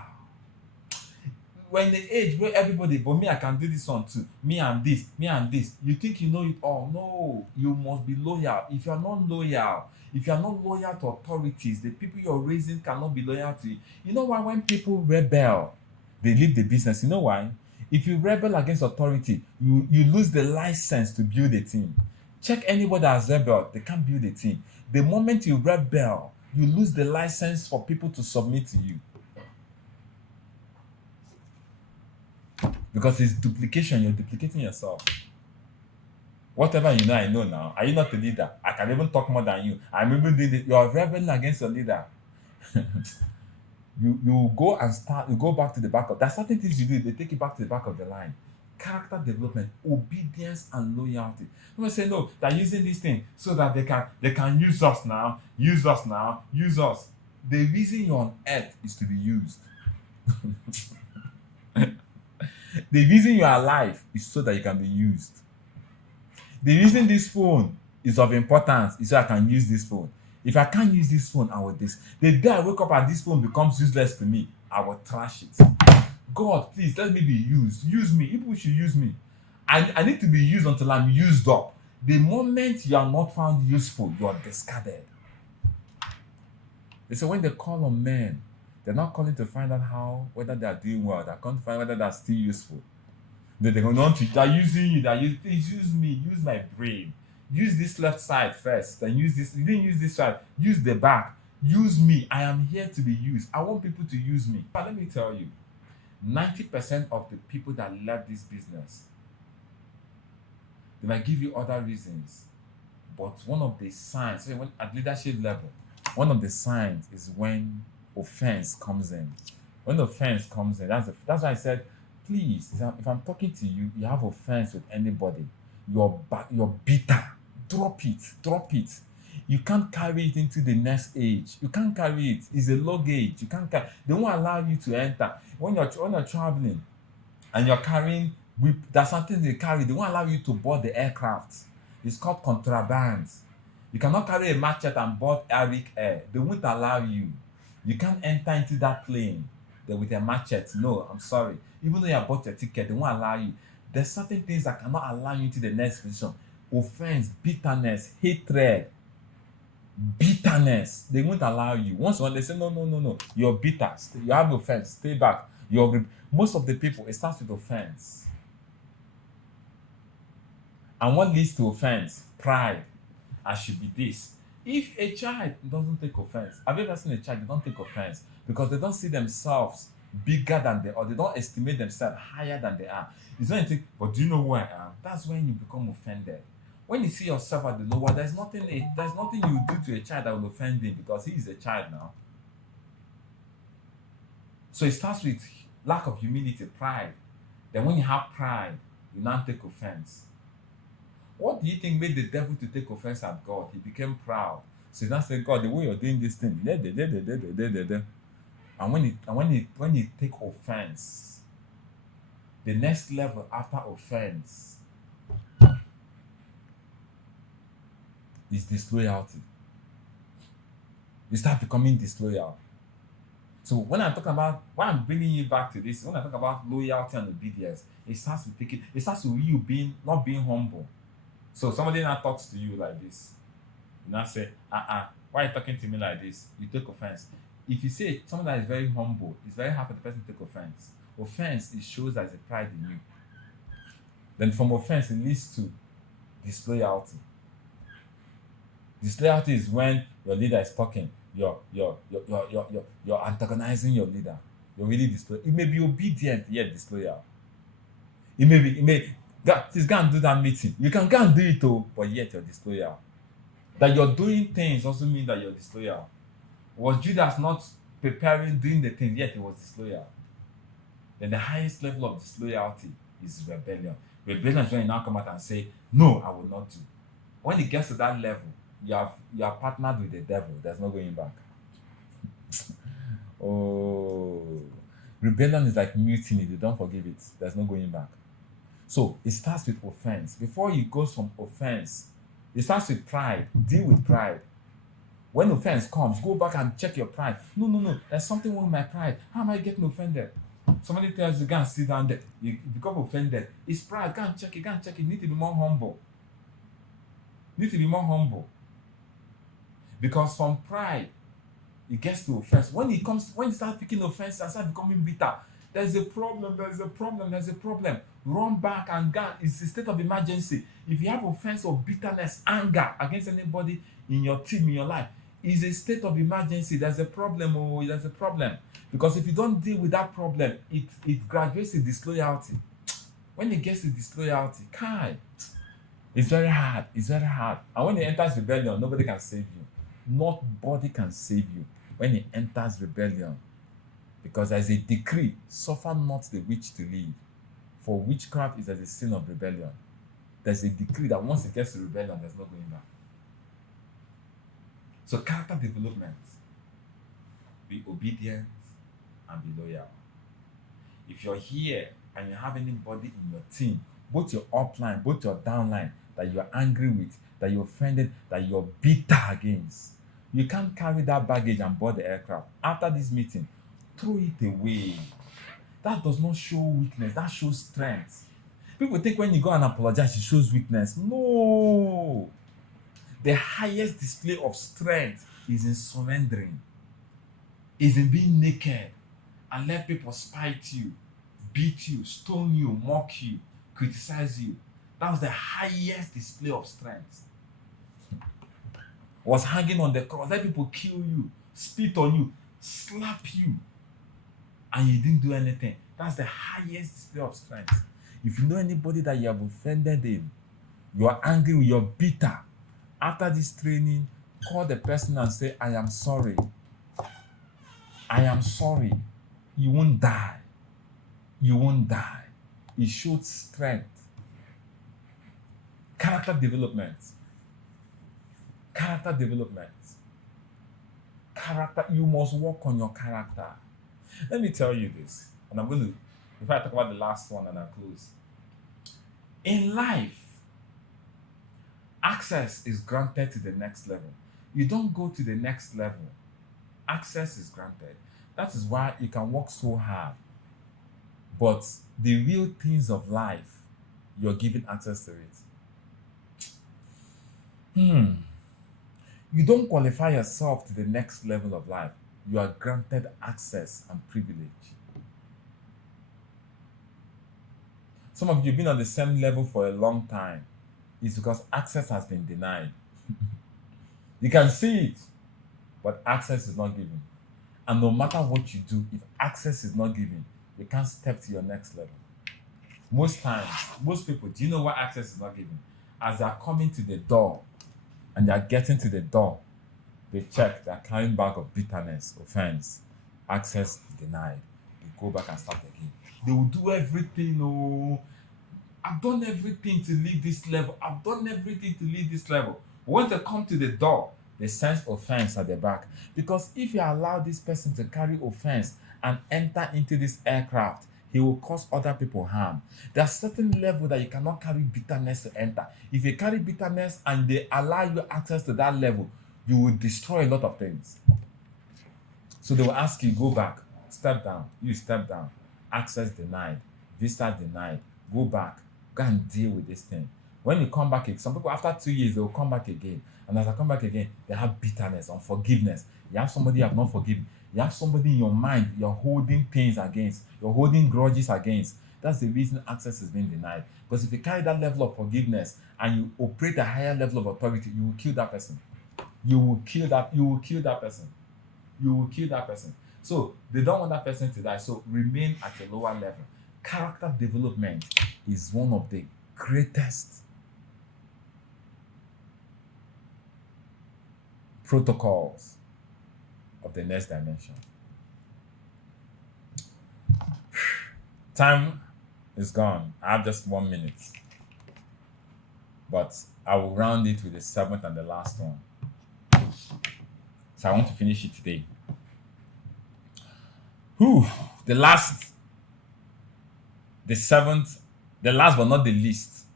we're in the age where everybody, but me, I can do this one too. Me and this, me and this. You think you know it all? No, you must be loyal. If you are not loyal, if you are not loyal to authorities, the people you're raising cannot be loyal to you. You know why? When people rebel, they leave the business. You know why? If you rebel against authority, you lose the license to build a team. Check anybody that has rebelled, they can't build a team. The moment you rebel, you lose the license for people to submit to you. Because it's duplication, you're duplicating yourself. Whatever you know, I know now. Are you not a leader? I can even talk more than you. I'm even doing it. You're rebelling against your leader. You go and start, you go back to the back of, there's certain things you do, they take you back to the back of the line. Character development, obedience, and loyalty. Someone say no, they're using this thing so that they can use us now, use us now, use us. The reason you're on earth is to be used. The reason you are alive is so that you can be used. The reason this phone is of importance is so I can use this phone. If I can't use this phone, I will this. The day I wake up and this phone becomes useless to me, I will trash it. God, please let me be used. Use me. People should use me. I need to be used until I'm used up. The moment you are not found useful, you are discarded. They say when they call on men, they're not calling to find out whether they are doing well. They're calling to find whether they're still useful. They're going on to, they're using you. Please use me. Use my brain. Use this left side first. Then use this. You didn't use this side. Use the back. Use me. I am here to be used. I want people to use me. But let me tell you, 90% of the people that left this business, they might give you other reasons, but one of the signs, so when at leadership level, one of the signs is when offense comes in. When offense comes in, that's why I said, please, if I'm talking to you, you have offense with anybody, you're bitter, drop it. You can't carry it into the next age. You can't carry it. It's a luggage. You can't carry. They won't allow you to enter. When you're traveling and you're carrying, there's something they carry. They won't allow you to board the aircraft. It's called contraband. You cannot carry a machete and board Arik Air. They won't allow you. You can't enter into that plane with a machete. No, I'm sorry. Even though you have bought your ticket, they won't allow you. There's certain things that cannot allow you to the next position. Offense, bitterness, hatred. Bitterness, they won't allow you. Once when they say no, you're bitter, you have offense, stay back. Most of the people, it starts with offense. And what leads to offense? Pride. I should be this. If a child doesn't take offense, have you ever seen a child, they don't take offense because they don't see themselves bigger than they are, or they don't estimate themselves higher than they are. It's not anything, but do you know who I am? That's when you become offended. When you see yourself at the lower, there's nothing you do to a child that will offend him because he is a child now. So it starts with lack of humility, pride. Then when you have pride, you now take offense. What do you think made the devil to take offense at God? He became proud. So he now said, God, the way you're doing this thing, and when you take offense, the next level after offense is disloyalty. You start becoming disloyal. So when I'm talking about, why I'm bringing you back to this, when I talk about loyalty and obedience, it starts with you not being humble. So somebody now talks to you like this. You now say, why are you talking to me like this? You take offense. If you say someone that is very humble, it's very hard for the person to take offense. Offense, it shows there's a pride in you. Then from offense, it leads to disloyalty. Disloyalty is when your leader is talking, you're antagonizing your leader. You're really disloyal. It may be obedient, yet disloyal. Please go and do that meeting. You can go and do it too, but yet you're disloyal. That you're doing things also means that you're disloyal. Was Judas not doing the things, yet he was disloyal? Then the highest level of disloyalty is rebellion. Rebellion is when you now come out and say, no, I will not do. When it gets to that level, you are partnered with the devil. There's no going back. Rebellion is like mutiny. They don't forgive it. There's no going back. So it starts with offense. Before it goes from offense, it starts with pride. Deal with pride. When offense comes, go back and check your pride. No. There's something wrong with my pride. How am I getting offended? Somebody tells you, go and sit down there. You become offended. It's pride. Go and check it. Go and check it. You need to be more humble. You need to be more humble. Because from pride, it gets to offense. When you start picking offense and start becoming bitter, there's a problem. Run back and go. It's a state of emergency. If you have offense or bitterness, anger against anybody in your team, in your life, it's a state of emergency. There's a problem. Oh, there's a problem. Because if you don't deal with that problem, it graduates to disloyalty. When it gets to disloyalty, it's very hard. It's very hard. And when it enters rebellion, nobody can save you. Nobody can save you when it enters rebellion. Because there's a decree, suffer not the witch to live. For witchcraft is as a sin of rebellion. There's a decree that once it gets to rebellion, there's no going back. So character development. Be obedient and be loyal. If you're here and you have anybody in your team, both your upline, both your downline, that you're angry with, that you're offended, that you're bitter against, you can't carry that baggage and board the aircraft. After this meeting, throw it away. That does not show weakness, that shows strength. People think when you go and apologize, it shows weakness. No. The highest display of strength is in surrendering, is in being naked and let people spite you, beat you, stone you, mock you, criticize you. That was the highest display of strength. Was hanging on the cross, let people kill you, spit on you, slap you, and you didn't do anything. That's the highest display of strength. If you know anybody that you have offended him, you are angry, you're bitter, after this training, call the person and say, I am sorry. I am sorry. You won't die. You won't die. It shows strength. Character development. Character development. Character, you must work on your character. Let me tell you this, and I'm going to, before I talk about the last one and I close. In life, access is granted to the next level. You don't go to the next level. Access is granted. That is why you can work so hard. But the real things of life, you're given access to it. You don't qualify yourself to the next level of life. You are granted access and privilege. Some of you have been on the same level for a long time. It's because access has been denied. You can see it, but access is not given. And no matter what you do, if access is not given, you can't step to your next level. Most times, most people, do you know why access is not given? As they are coming to the door and they are getting to the door, they check, they are carrying bag of bitterness, offense, access denied. They go back and start again. They will do everything. Oh, I've done everything to leave this level. I've done everything to leave this level. But when they come to the door, they sense offense at the back. Because if you allow this person to carry offense and enter into this aircraft, he will cause other people harm. There's certain level that you cannot carry bitterness to enter. If you carry bitterness and they allow you access to that level, you will destroy a lot of things. So they will ask you, go back, step down. You step down. Access denied. Visa denied. Go back. Go and deal with this thing. When you come back, some people after 2 years, they will come back again. And as I come back again, they have bitterness, unforgiveness. You have somebody you have not forgiven. You have somebody in your mind you're holding pains against. You're holding grudges against. That's the reason access is being denied. Because if you carry that level of forgiveness and you operate a higher level of authority, you will kill that person. You will kill that person. You will kill that person. So they don't want that person to die. So remain at a lower level. Character development is one of the greatest protocols of the next dimension. Time is gone. I have just 1 minute. But I will round it with the seventh and the last one. So I want to finish it today. The last but not the least.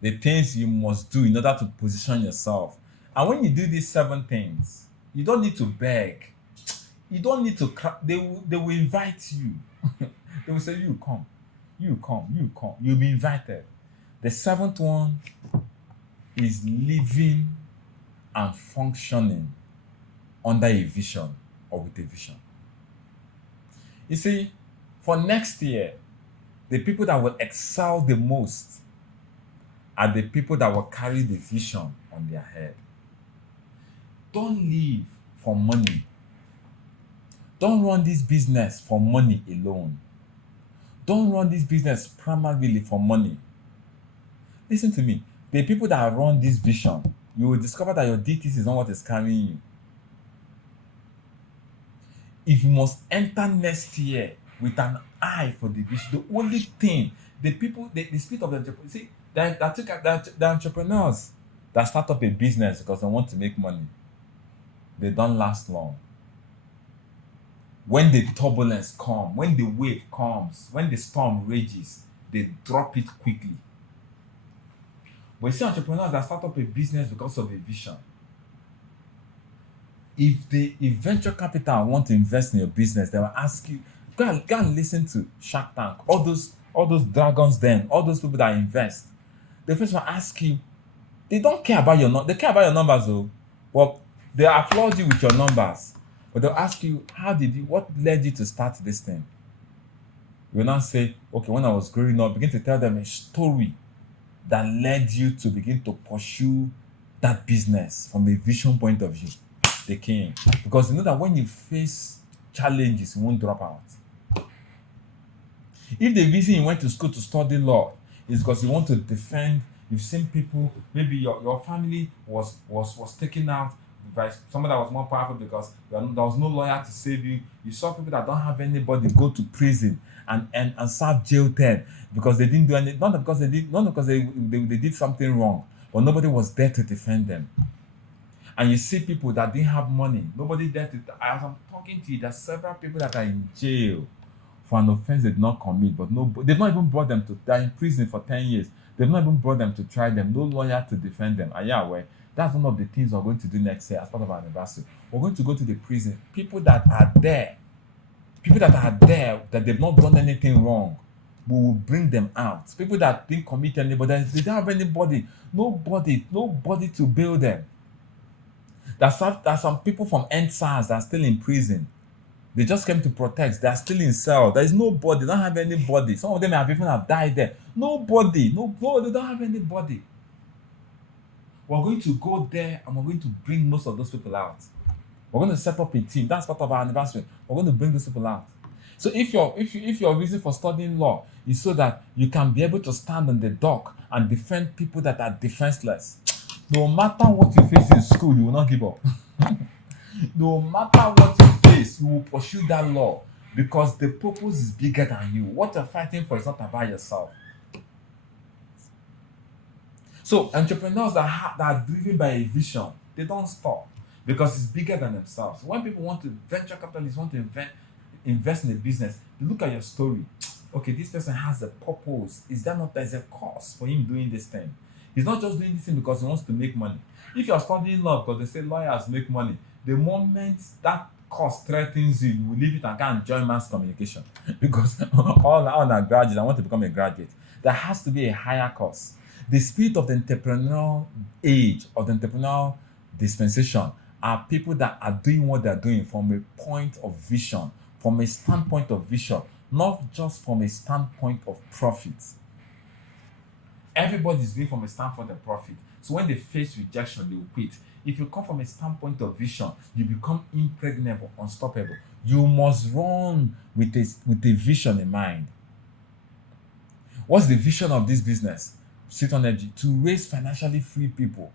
The things you must do in order to position yourself. And when you do these 7 things, you don't need to beg. You don't need to they will invite you. They will say, you come, you come, you come. You'll be invited. The seventh one is living and functioning under a vision or with a vision. You see, for next year, the people that will excel the most are the people that will carry the vision on their head. Don't live for money. Don't run this business for money alone. Don't run this business primarily for money. Listen to me. The people that run this vision, you will discover that your DTs is not what is carrying you. If you must enter next year with an eye for the vision, the only thing, the people, the spirit of the entrepreneur, see, the entrepreneurs that start up a business because they want to make money, they don't last long. When the turbulence comes, when the wave comes, when the storm rages, they drop it quickly. But you see entrepreneurs that start up a business because of a vision. If venture capital want to invest in your business, they will ask you, go and listen to Shark Tank, all those dragons then, all those people that invest. The first will ask you, they don't care about they care about your numbers though, but they applaud you with your numbers. But they'll ask you, what led you to start this thing? You will not say, okay, when I was growing up, begin to tell them a story that led you to begin to pursue that business from a vision point of view. They came. Because you know that when you face challenges, you won't drop out. If the reason you went to school to study law is because you want to defend, you've seen people, maybe your family was taken out by someone that was more powerful because there was no lawyer to save you. You saw people that don't have anybody go to prison and serve jail term because they didn't do anything, not because they did something wrong, but nobody was there to defend them. And you see people that didn't have money, nobody there to. As I'm talking to you, there's several people that are in jail for an offense they did not commit, but they've not even brought them to. They're in prison for 10 years. They've not even brought them to try them. No lawyer to defend them. And yeah, well, that's one of the things we're going to do next year as part of our anniversary. We're going to go to the prison. People that are there that they've not done anything wrong, we will bring them out. People that didn't commit anybody, they don't have nobody to bail them. There's some people from NSAS that are still in prison. They just came to protect. They are still in cell. There is nobody. They don't have anybody. Some of them have died there. Nobody. No, they don't have anybody. We're going to go there and we're going to bring most of those people out. We're going to set up a team. That's part of our anniversary. We're going to bring those people out. So if your reason for studying law is so that you can be able to stand on the dock and defend people that are defenseless, no matter what you face in school, you will not give up. No matter what you face, you will pursue that law because the purpose is bigger than you. What you're fighting for is not about yourself. So entrepreneurs that are driven by a vision, they don't stop because it's bigger than themselves. When people venture capitalists want to invest in a business, they look at your story. Okay, this person has a purpose. There's a cause for him doing this thing? He's not just doing this thing because he wants to make money. If you're studying law because they say lawyers make money, the moment that cause threatens you, you will leave it and go and join mass communication. Because all our graduates, I want to become a graduate. There has to be a higher cause. The spirit of the entrepreneurial age, of the entrepreneurial dispensation, are people that are doing what they're doing from a point of vision, from a standpoint of vision, not just from a standpoint of profit. Everybody's doing from a standpoint of profit. So when they face rejection, they will quit. If you come from a standpoint of vision, you become impregnable, unstoppable. You must run with a vision in mind. What's the vision of this business? Sit on Energy, to raise financially free people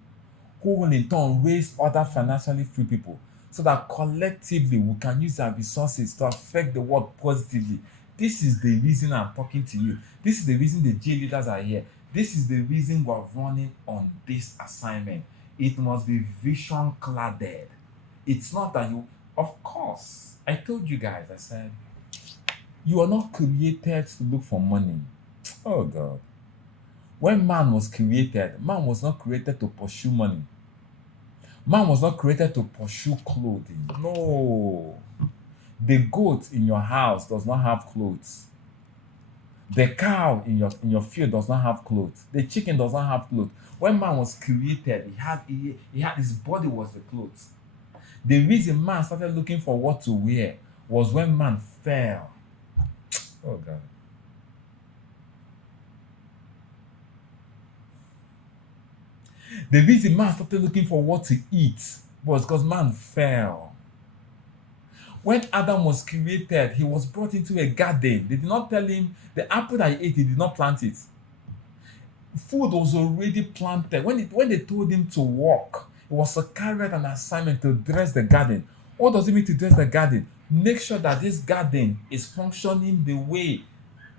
who will in turn raise other financially free people so that collectively we can use our resources to affect the world positively. This is the reason I'm talking to you. This is the reason the J leaders are here. This is the reason we're running on this assignment. It must be vision cladded. It's not that of course, I told you guys, I said, you are not created to look for money. Oh God. When man was created, man was not created to pursue money. Man was not created to pursue clothing. No. The goat in your house does not have clothes. The cow in your field does not have clothes. The chicken does not have clothes. When man was created, he had his body was the clothes. The reason man started looking for what to wear was when man fell. Oh God. The reason man started looking for what to eat was because man fell. When Adam was created, he was brought into a garden. They did not tell him the apple that he ate, he did not plant it. Food was already planted. When they told him to walk, it was a carrot and assignment to dress the garden. What does it mean to dress the garden? Make sure that this garden is functioning the way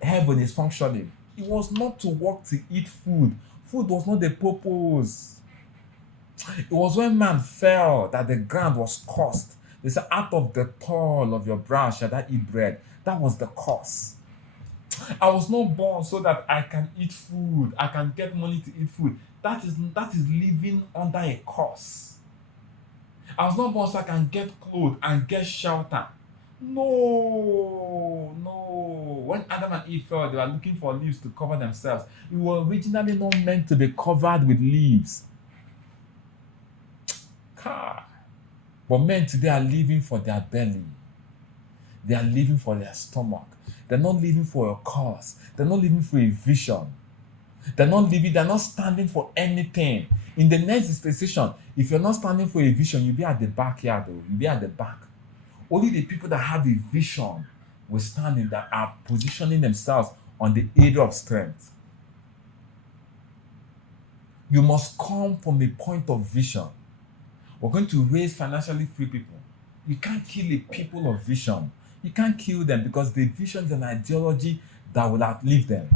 heaven is functioning. It was not to work to eat food. Food was not the purpose. It was when man fell that the ground was cursed. They said, out of the toil of your brow shall thou eat bread. That was the curse. I was not born so that I can eat food. I can get money to eat food. That is living under a curse. I was not born so I can get clothes and get shelter. No, no. When Adam and Eve fell, they were looking for leaves to cover themselves. We were originally not meant to be covered with leaves. God. But men today are living for their belly. They are living for their stomach. They're not living for a cause. They're not living for a vision. They're not standing for anything. In the next dispensation, if you're not standing for a vision, you'll be at the backyard, though. You'll be at the back. Only the people that have a vision will stand in that are positioning themselves on the area of strength. You must come from a point of vision. We're going to raise financially free people. You can't kill a people of vision. You can't kill them because the vision is an ideology that will outlive them.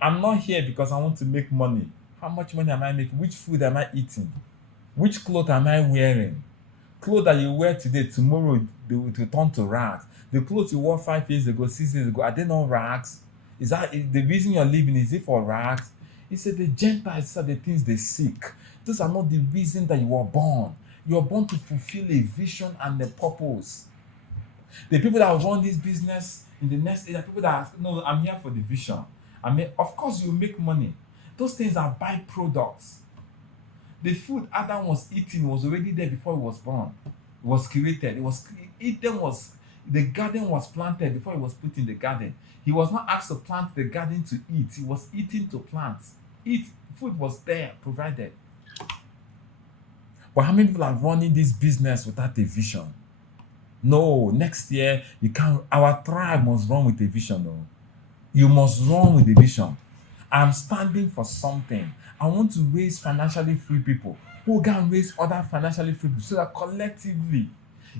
I'm not here because I want to make money. How much money am I making? Which food am I eating? Which clothes am I wearing? Clothes that you wear today, tomorrow they will turn to rags. The clothes you wore 5 years ago, 6 years ago, are they not rags? Is that the reason you're living? Is it for rags? He said the Gentiles are the things they seek. Those are not the reason that you were born. You are born to fulfill a vision and a purpose. The people that run this business in the next age are people that are, no, I'm here for the vision. I mean, of course, you make money. Those things are byproducts. The food Adam was eating was already there before he was born. It was created. The garden was planted before he was put in the garden. He was not asked to plant the garden to eat. He was eating to plant. Food was there, provided. But how many people are running this business without a vision? No, next year you can't. Our tribe must run with a vision. No, you must run with a vision. I'm standing for something. I want to raise financially free people who can raise other financially free people so that collectively,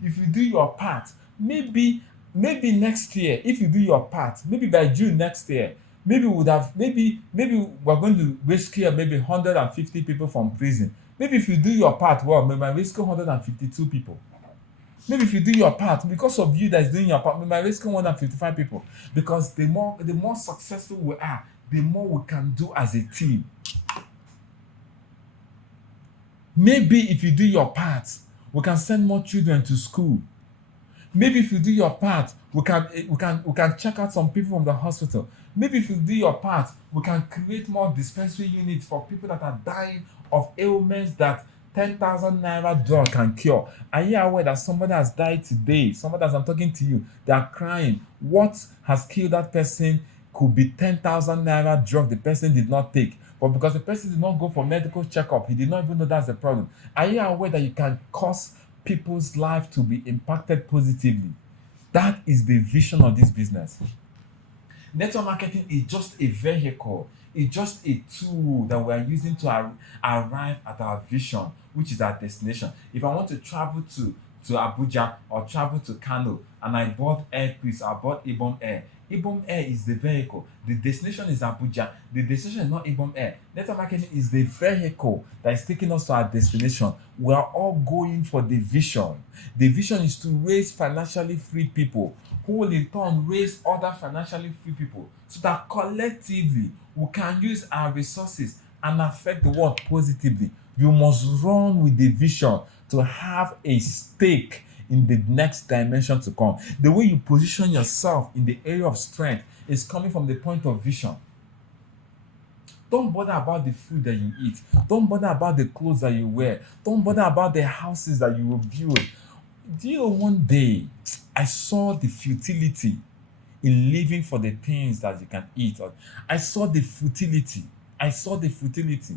if you do your part, maybe next year, if you do your part, maybe by June next year, maybe we're going to rescue maybe 150 people from prison. Maybe if you do your part well, we might rescue 152 people. Maybe if you do your part, because of you that is doing your part, we might rescue 155 people. Because the more successful we are, the more we can do as a team. Maybe if you do your part, we can send more children to school. Maybe if you do your part, we can check out some people from the hospital. Maybe if you do your part, we can create more dispensary units for people that are dying of ailments that 10,000 naira drug can cure. Are you aware that somebody has died today? Somebody, as I'm talking to you, they are crying. What has killed that person could be 10,000 naira drug the person did not take. But because the person did not go for medical checkup, he did not even know that's the problem. Are you aware that you can cause people's life to be impacted positively? That is the vision of this business. Network marketing is just a vehicle. It's just a tool that we are using to arrive at our vision, which is our destination. If I want to travel to Abuja or travel to Kano and I bought Air Peace, I bought Ibom Air. Ibom Air is the vehicle. The destination is Abuja. The destination is not Ibom Air. Network marketing is the vehicle that is taking us to our destination. We are all going for the vision. The vision is to raise financially free people who will in turn raise other financially free people so that collectively we can use our resources and affect the world positively. You must run with the vision to have a stake in the next dimension to come. The way you position yourself in the area of strength is coming from the point of vision. Don't bother about the food that you eat. Don't bother about the clothes that you wear. Don't bother about the houses that you will build. Do you know, one day I saw the futility in living for the things that you can eat. I saw the futility. I saw the futility.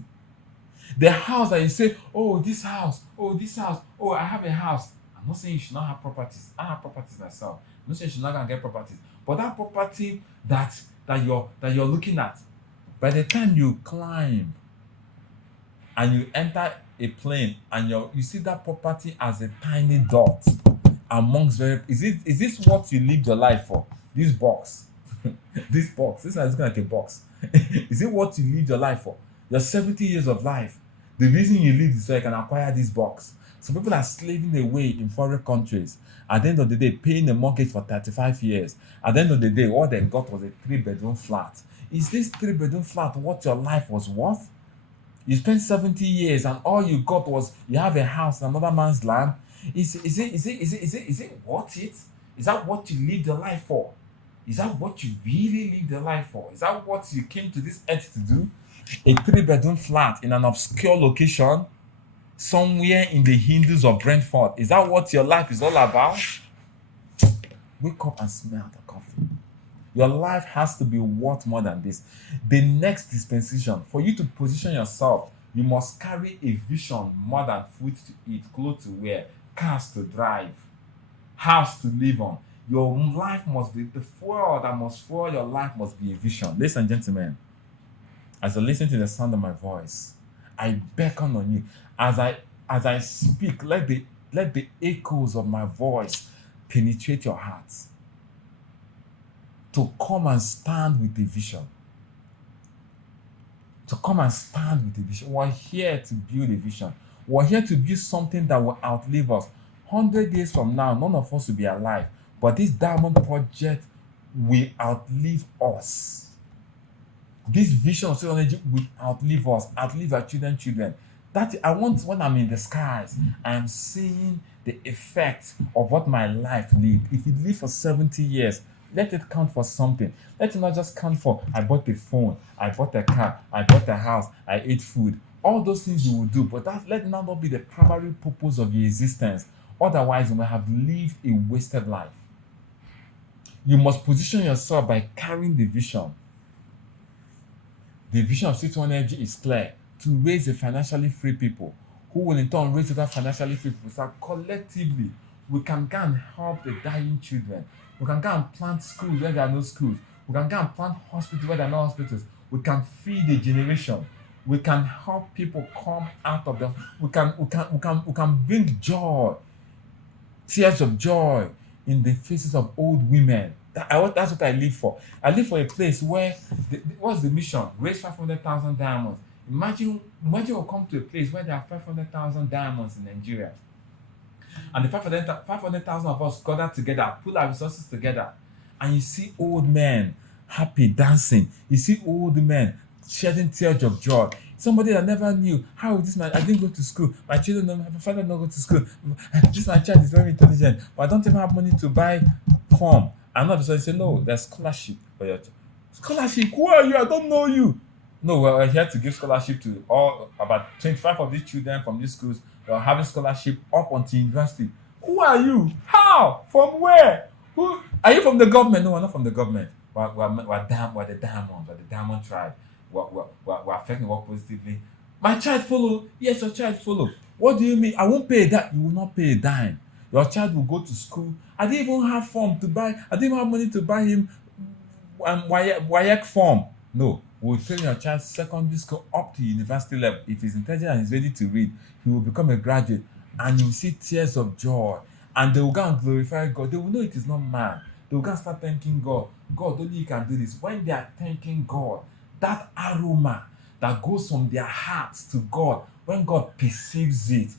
The house that you say, oh, this house, oh, this house, oh, I have a house. I'm not saying you should not have properties. I have properties myself. I'm not saying you should not go and get properties. But that property that you're looking at, by the time you climb and you enter a plane and you see that property as a tiny dot amongst very, is this what you lived your life for? This box. This box. This is looking like a box. Is it what you lived your life for? Your 70 years of life. The reason you live is so you can acquire this box. Some people are slaving away in foreign countries. At the end of the day, paying a mortgage for 35 years. At the end of the day, all they got was a 3-bedroom flat. Is this 3-bedroom flat what your life was worth? You spent 70 years and all you got was you have a house in another man's land. Is it worth it? Is that what you lived your life for? Is that what you really lived your life for? Is that what you came to this earth to do? A 3-bedroom flat in an obscure location somewhere in the Hindus of Brentford. Is that what your life is all about? Wake up and smell the coffee. Your life has to be worth more than this. The next dispensation, for you to position yourself, you must carry a vision more than food to eat, clothes to wear, cars to drive, house to live on. Your life must be, the fuel that must fuel your life must be a vision. Ladies and gentlemen, as I listen to the sound of my voice, I beckon on you. As I speak, let the echoes of my voice penetrate your hearts to come and stand with a vision. To come and stand with a vision. We're here to build a vision. We're here to build something that will outlive us. 100 years from now, none of us will be alive. But this diamond project will outlive us. This vision of solar energy will outlive us, outlive our children. That I want, when I'm in the skies, I am seeing the effect of what my life lived. If it lived for 70 years, let it count for something. Let it not just count for, I bought a phone, I bought a car, I bought a house, I ate food. All those things you will do, but that let not be the primary purpose of your existence. Otherwise, you may have lived a wasted life. You must position yourself by carrying the vision. The vision of City Energy is clear: to raise a financially free people who will in turn raise other financially free people. So collectively, we can go and help the dying children. We can go and plant schools where there are no schools. We can go and plant hospitals where there are no hospitals. We can feed a generation. We can help people come out of them. We can bring joy, tears of joy in the faces of old women. That's what I live for. I live for a place where, what's the mission? Raise 500,000 diamonds. Imagine we'll come to a place where there are 500,000 diamonds in Nigeria. And the 500,000 of us gather together, pull our resources together, and you see old men happy, dancing. You see old men shedding tears of joy. Somebody that never knew, how is this man? I didn't go to school. My children don't, my father don't go to school. This my child is very intelligent, but I don't even have money to buy form. And all of a sudden say, no, there's scholarship for your child. Scholarship? Who are you? I don't know you. No, we're here to give scholarship to all about 25 of these children from these schools. We're having scholarship up until university. Who are you? How? From where? Who are you? From the government? No, we're not from the government. We're the diamond. We're the diamond tribe. We're affecting the work positively. My child follow. Yes, your child follow. What do you mean? I won't pay that. You will not pay a dime. Your child will go to school. I didn't even have form to buy. I didn't even have money to buy him WAEC form. No. We'll train your child secondary school up to university level. If he's intelligent and he's ready to read, he will become a graduate, and you'll see tears of joy. And they will go and glorify God. They will know it is not man. They will go and start thanking God. God, only you can do this. When they are thanking God, that aroma that goes from their hearts to God, when God perceives it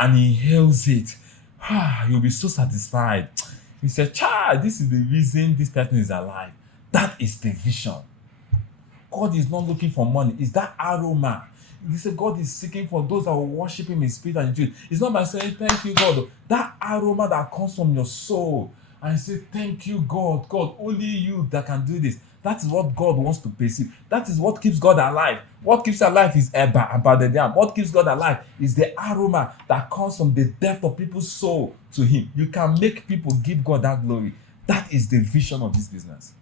and he inhales it, you'll be so satisfied. He said, child, this is the reason this person is alive. That is the vision. God is not looking for money. It's that aroma. He said God is seeking for those that will worship him in spirit and in truth. It's not by saying thank you, God. That aroma that comes from your soul, and you say thank you, God. God, only you that can do this. That is what God wants to perceive. That is what keeps God alive. What keeps alive is about the dam. What keeps God alive is the aroma that comes from the depth of people's soul to him. You can make people give God that glory. That is the vision of this business.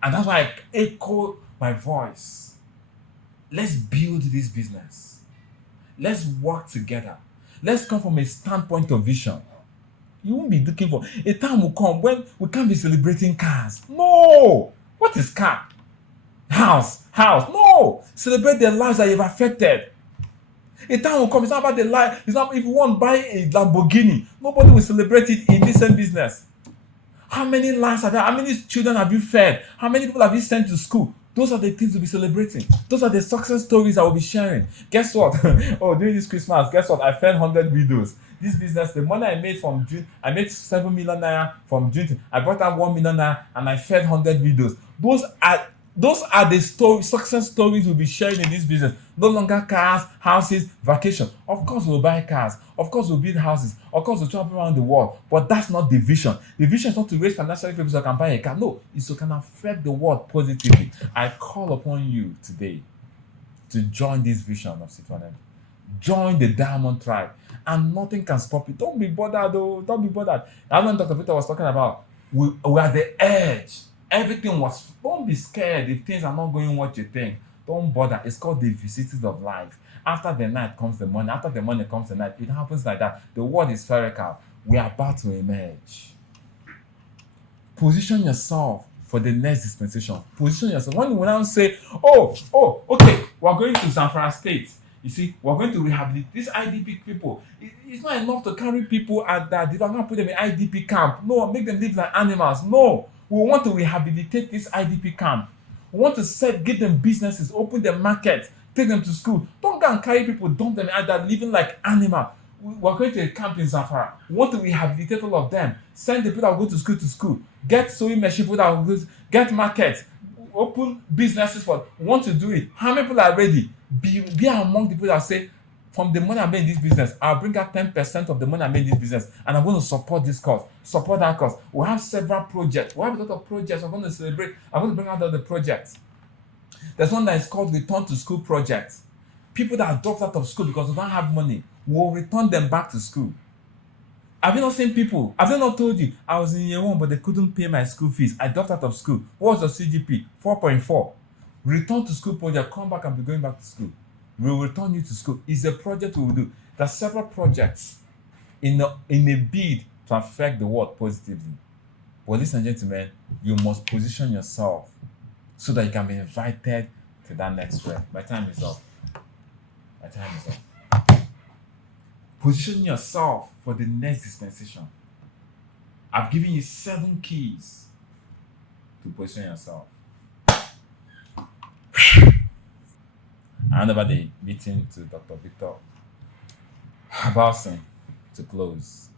And that's why I echo my voice. Let's build this business. Let's work together. Let's come from a standpoint of vision. You won't be looking for a time will come when we can't be celebrating cars. No! What is car? House. No! Celebrate the lives that you've affected. A time will come, it's not about the life. It's not if you want to buy a Lamborghini, nobody will celebrate it in this same business. How many lives have you, how many children have you fed? How many people have you sent to school? Those are the things to be celebrating. Those are the success stories I will be sharing. Guess what? Oh, during this Christmas, guess what? I fed 100 widows. This business, the money I made from June, I made 7 million naira from June. I brought out 1 million naira and I fed 100 widows. Those are the success stories we'll be sharing in this business. No longer cars, houses, vacation. Of course, we'll buy cars. Of course, we'll build houses. Of course, we'll travel around the world. But that's not the vision. The vision is not to raise financial people so I can buy a car. No, it's so I can affect the world positively. I call upon you today to join this vision of Citoyen. Join the Diamond Tribe. And nothing can stop it. Don't be bothered, though. Don't be bothered. That's when Dr. Victor was talking about. We are at the edge. Everything was. Don't be scared if things are not going what you think. Don't bother. It's called the vicissitudes of life. After the night comes the morning. After the morning comes the night. It happens like that. The world is spherical. We are about to emerge. Position yourself for the next dispensation. Position yourself. When we now say, okay, we're going to Zamfara State. You see, we're going to rehabilitate these IDP people. It's not enough to carry people at that. If I'm going to put them in IDP camp, no, make them live like animals. No, we want to rehabilitate this IDP camp. We want to give them businesses, open their market, take them to school. Don't go and carry people, dump them at that, living like animals. We're going to a camp in Zamfara. We want to rehabilitate all of them. Send the people that go to school. Get sewing machine people that will go, get markets, open businesses for. We want to do it. How many people are ready? Be among the people that say, from the money I made in this business, I'll bring out 10% of the money I made in this business, and I'm going to support this cause, support that cause. We have several projects. We have a lot of projects. We're going to celebrate. I'm going to bring out all the projects. There's one that is called Return to School Project. People that are dropped out of school because they don't have money, will return them back to school. Have you not seen people? Have they not told you, I was in year 1, but they couldn't pay my school fees. I dropped out of school. What was your CGP? 4.4. Return to school project. Come back and be going back to school. We will return you to school. It's a project we will do. There are several projects in a bid to affect the world positively. But ladies and gentlemen, you must position yourself so that you can be invited to that next realm. My time is up. Position yourself for the next dispensation. I've given you 7 keys to position yourself. I hand over the meeting to Dr. Victor Habasin to close.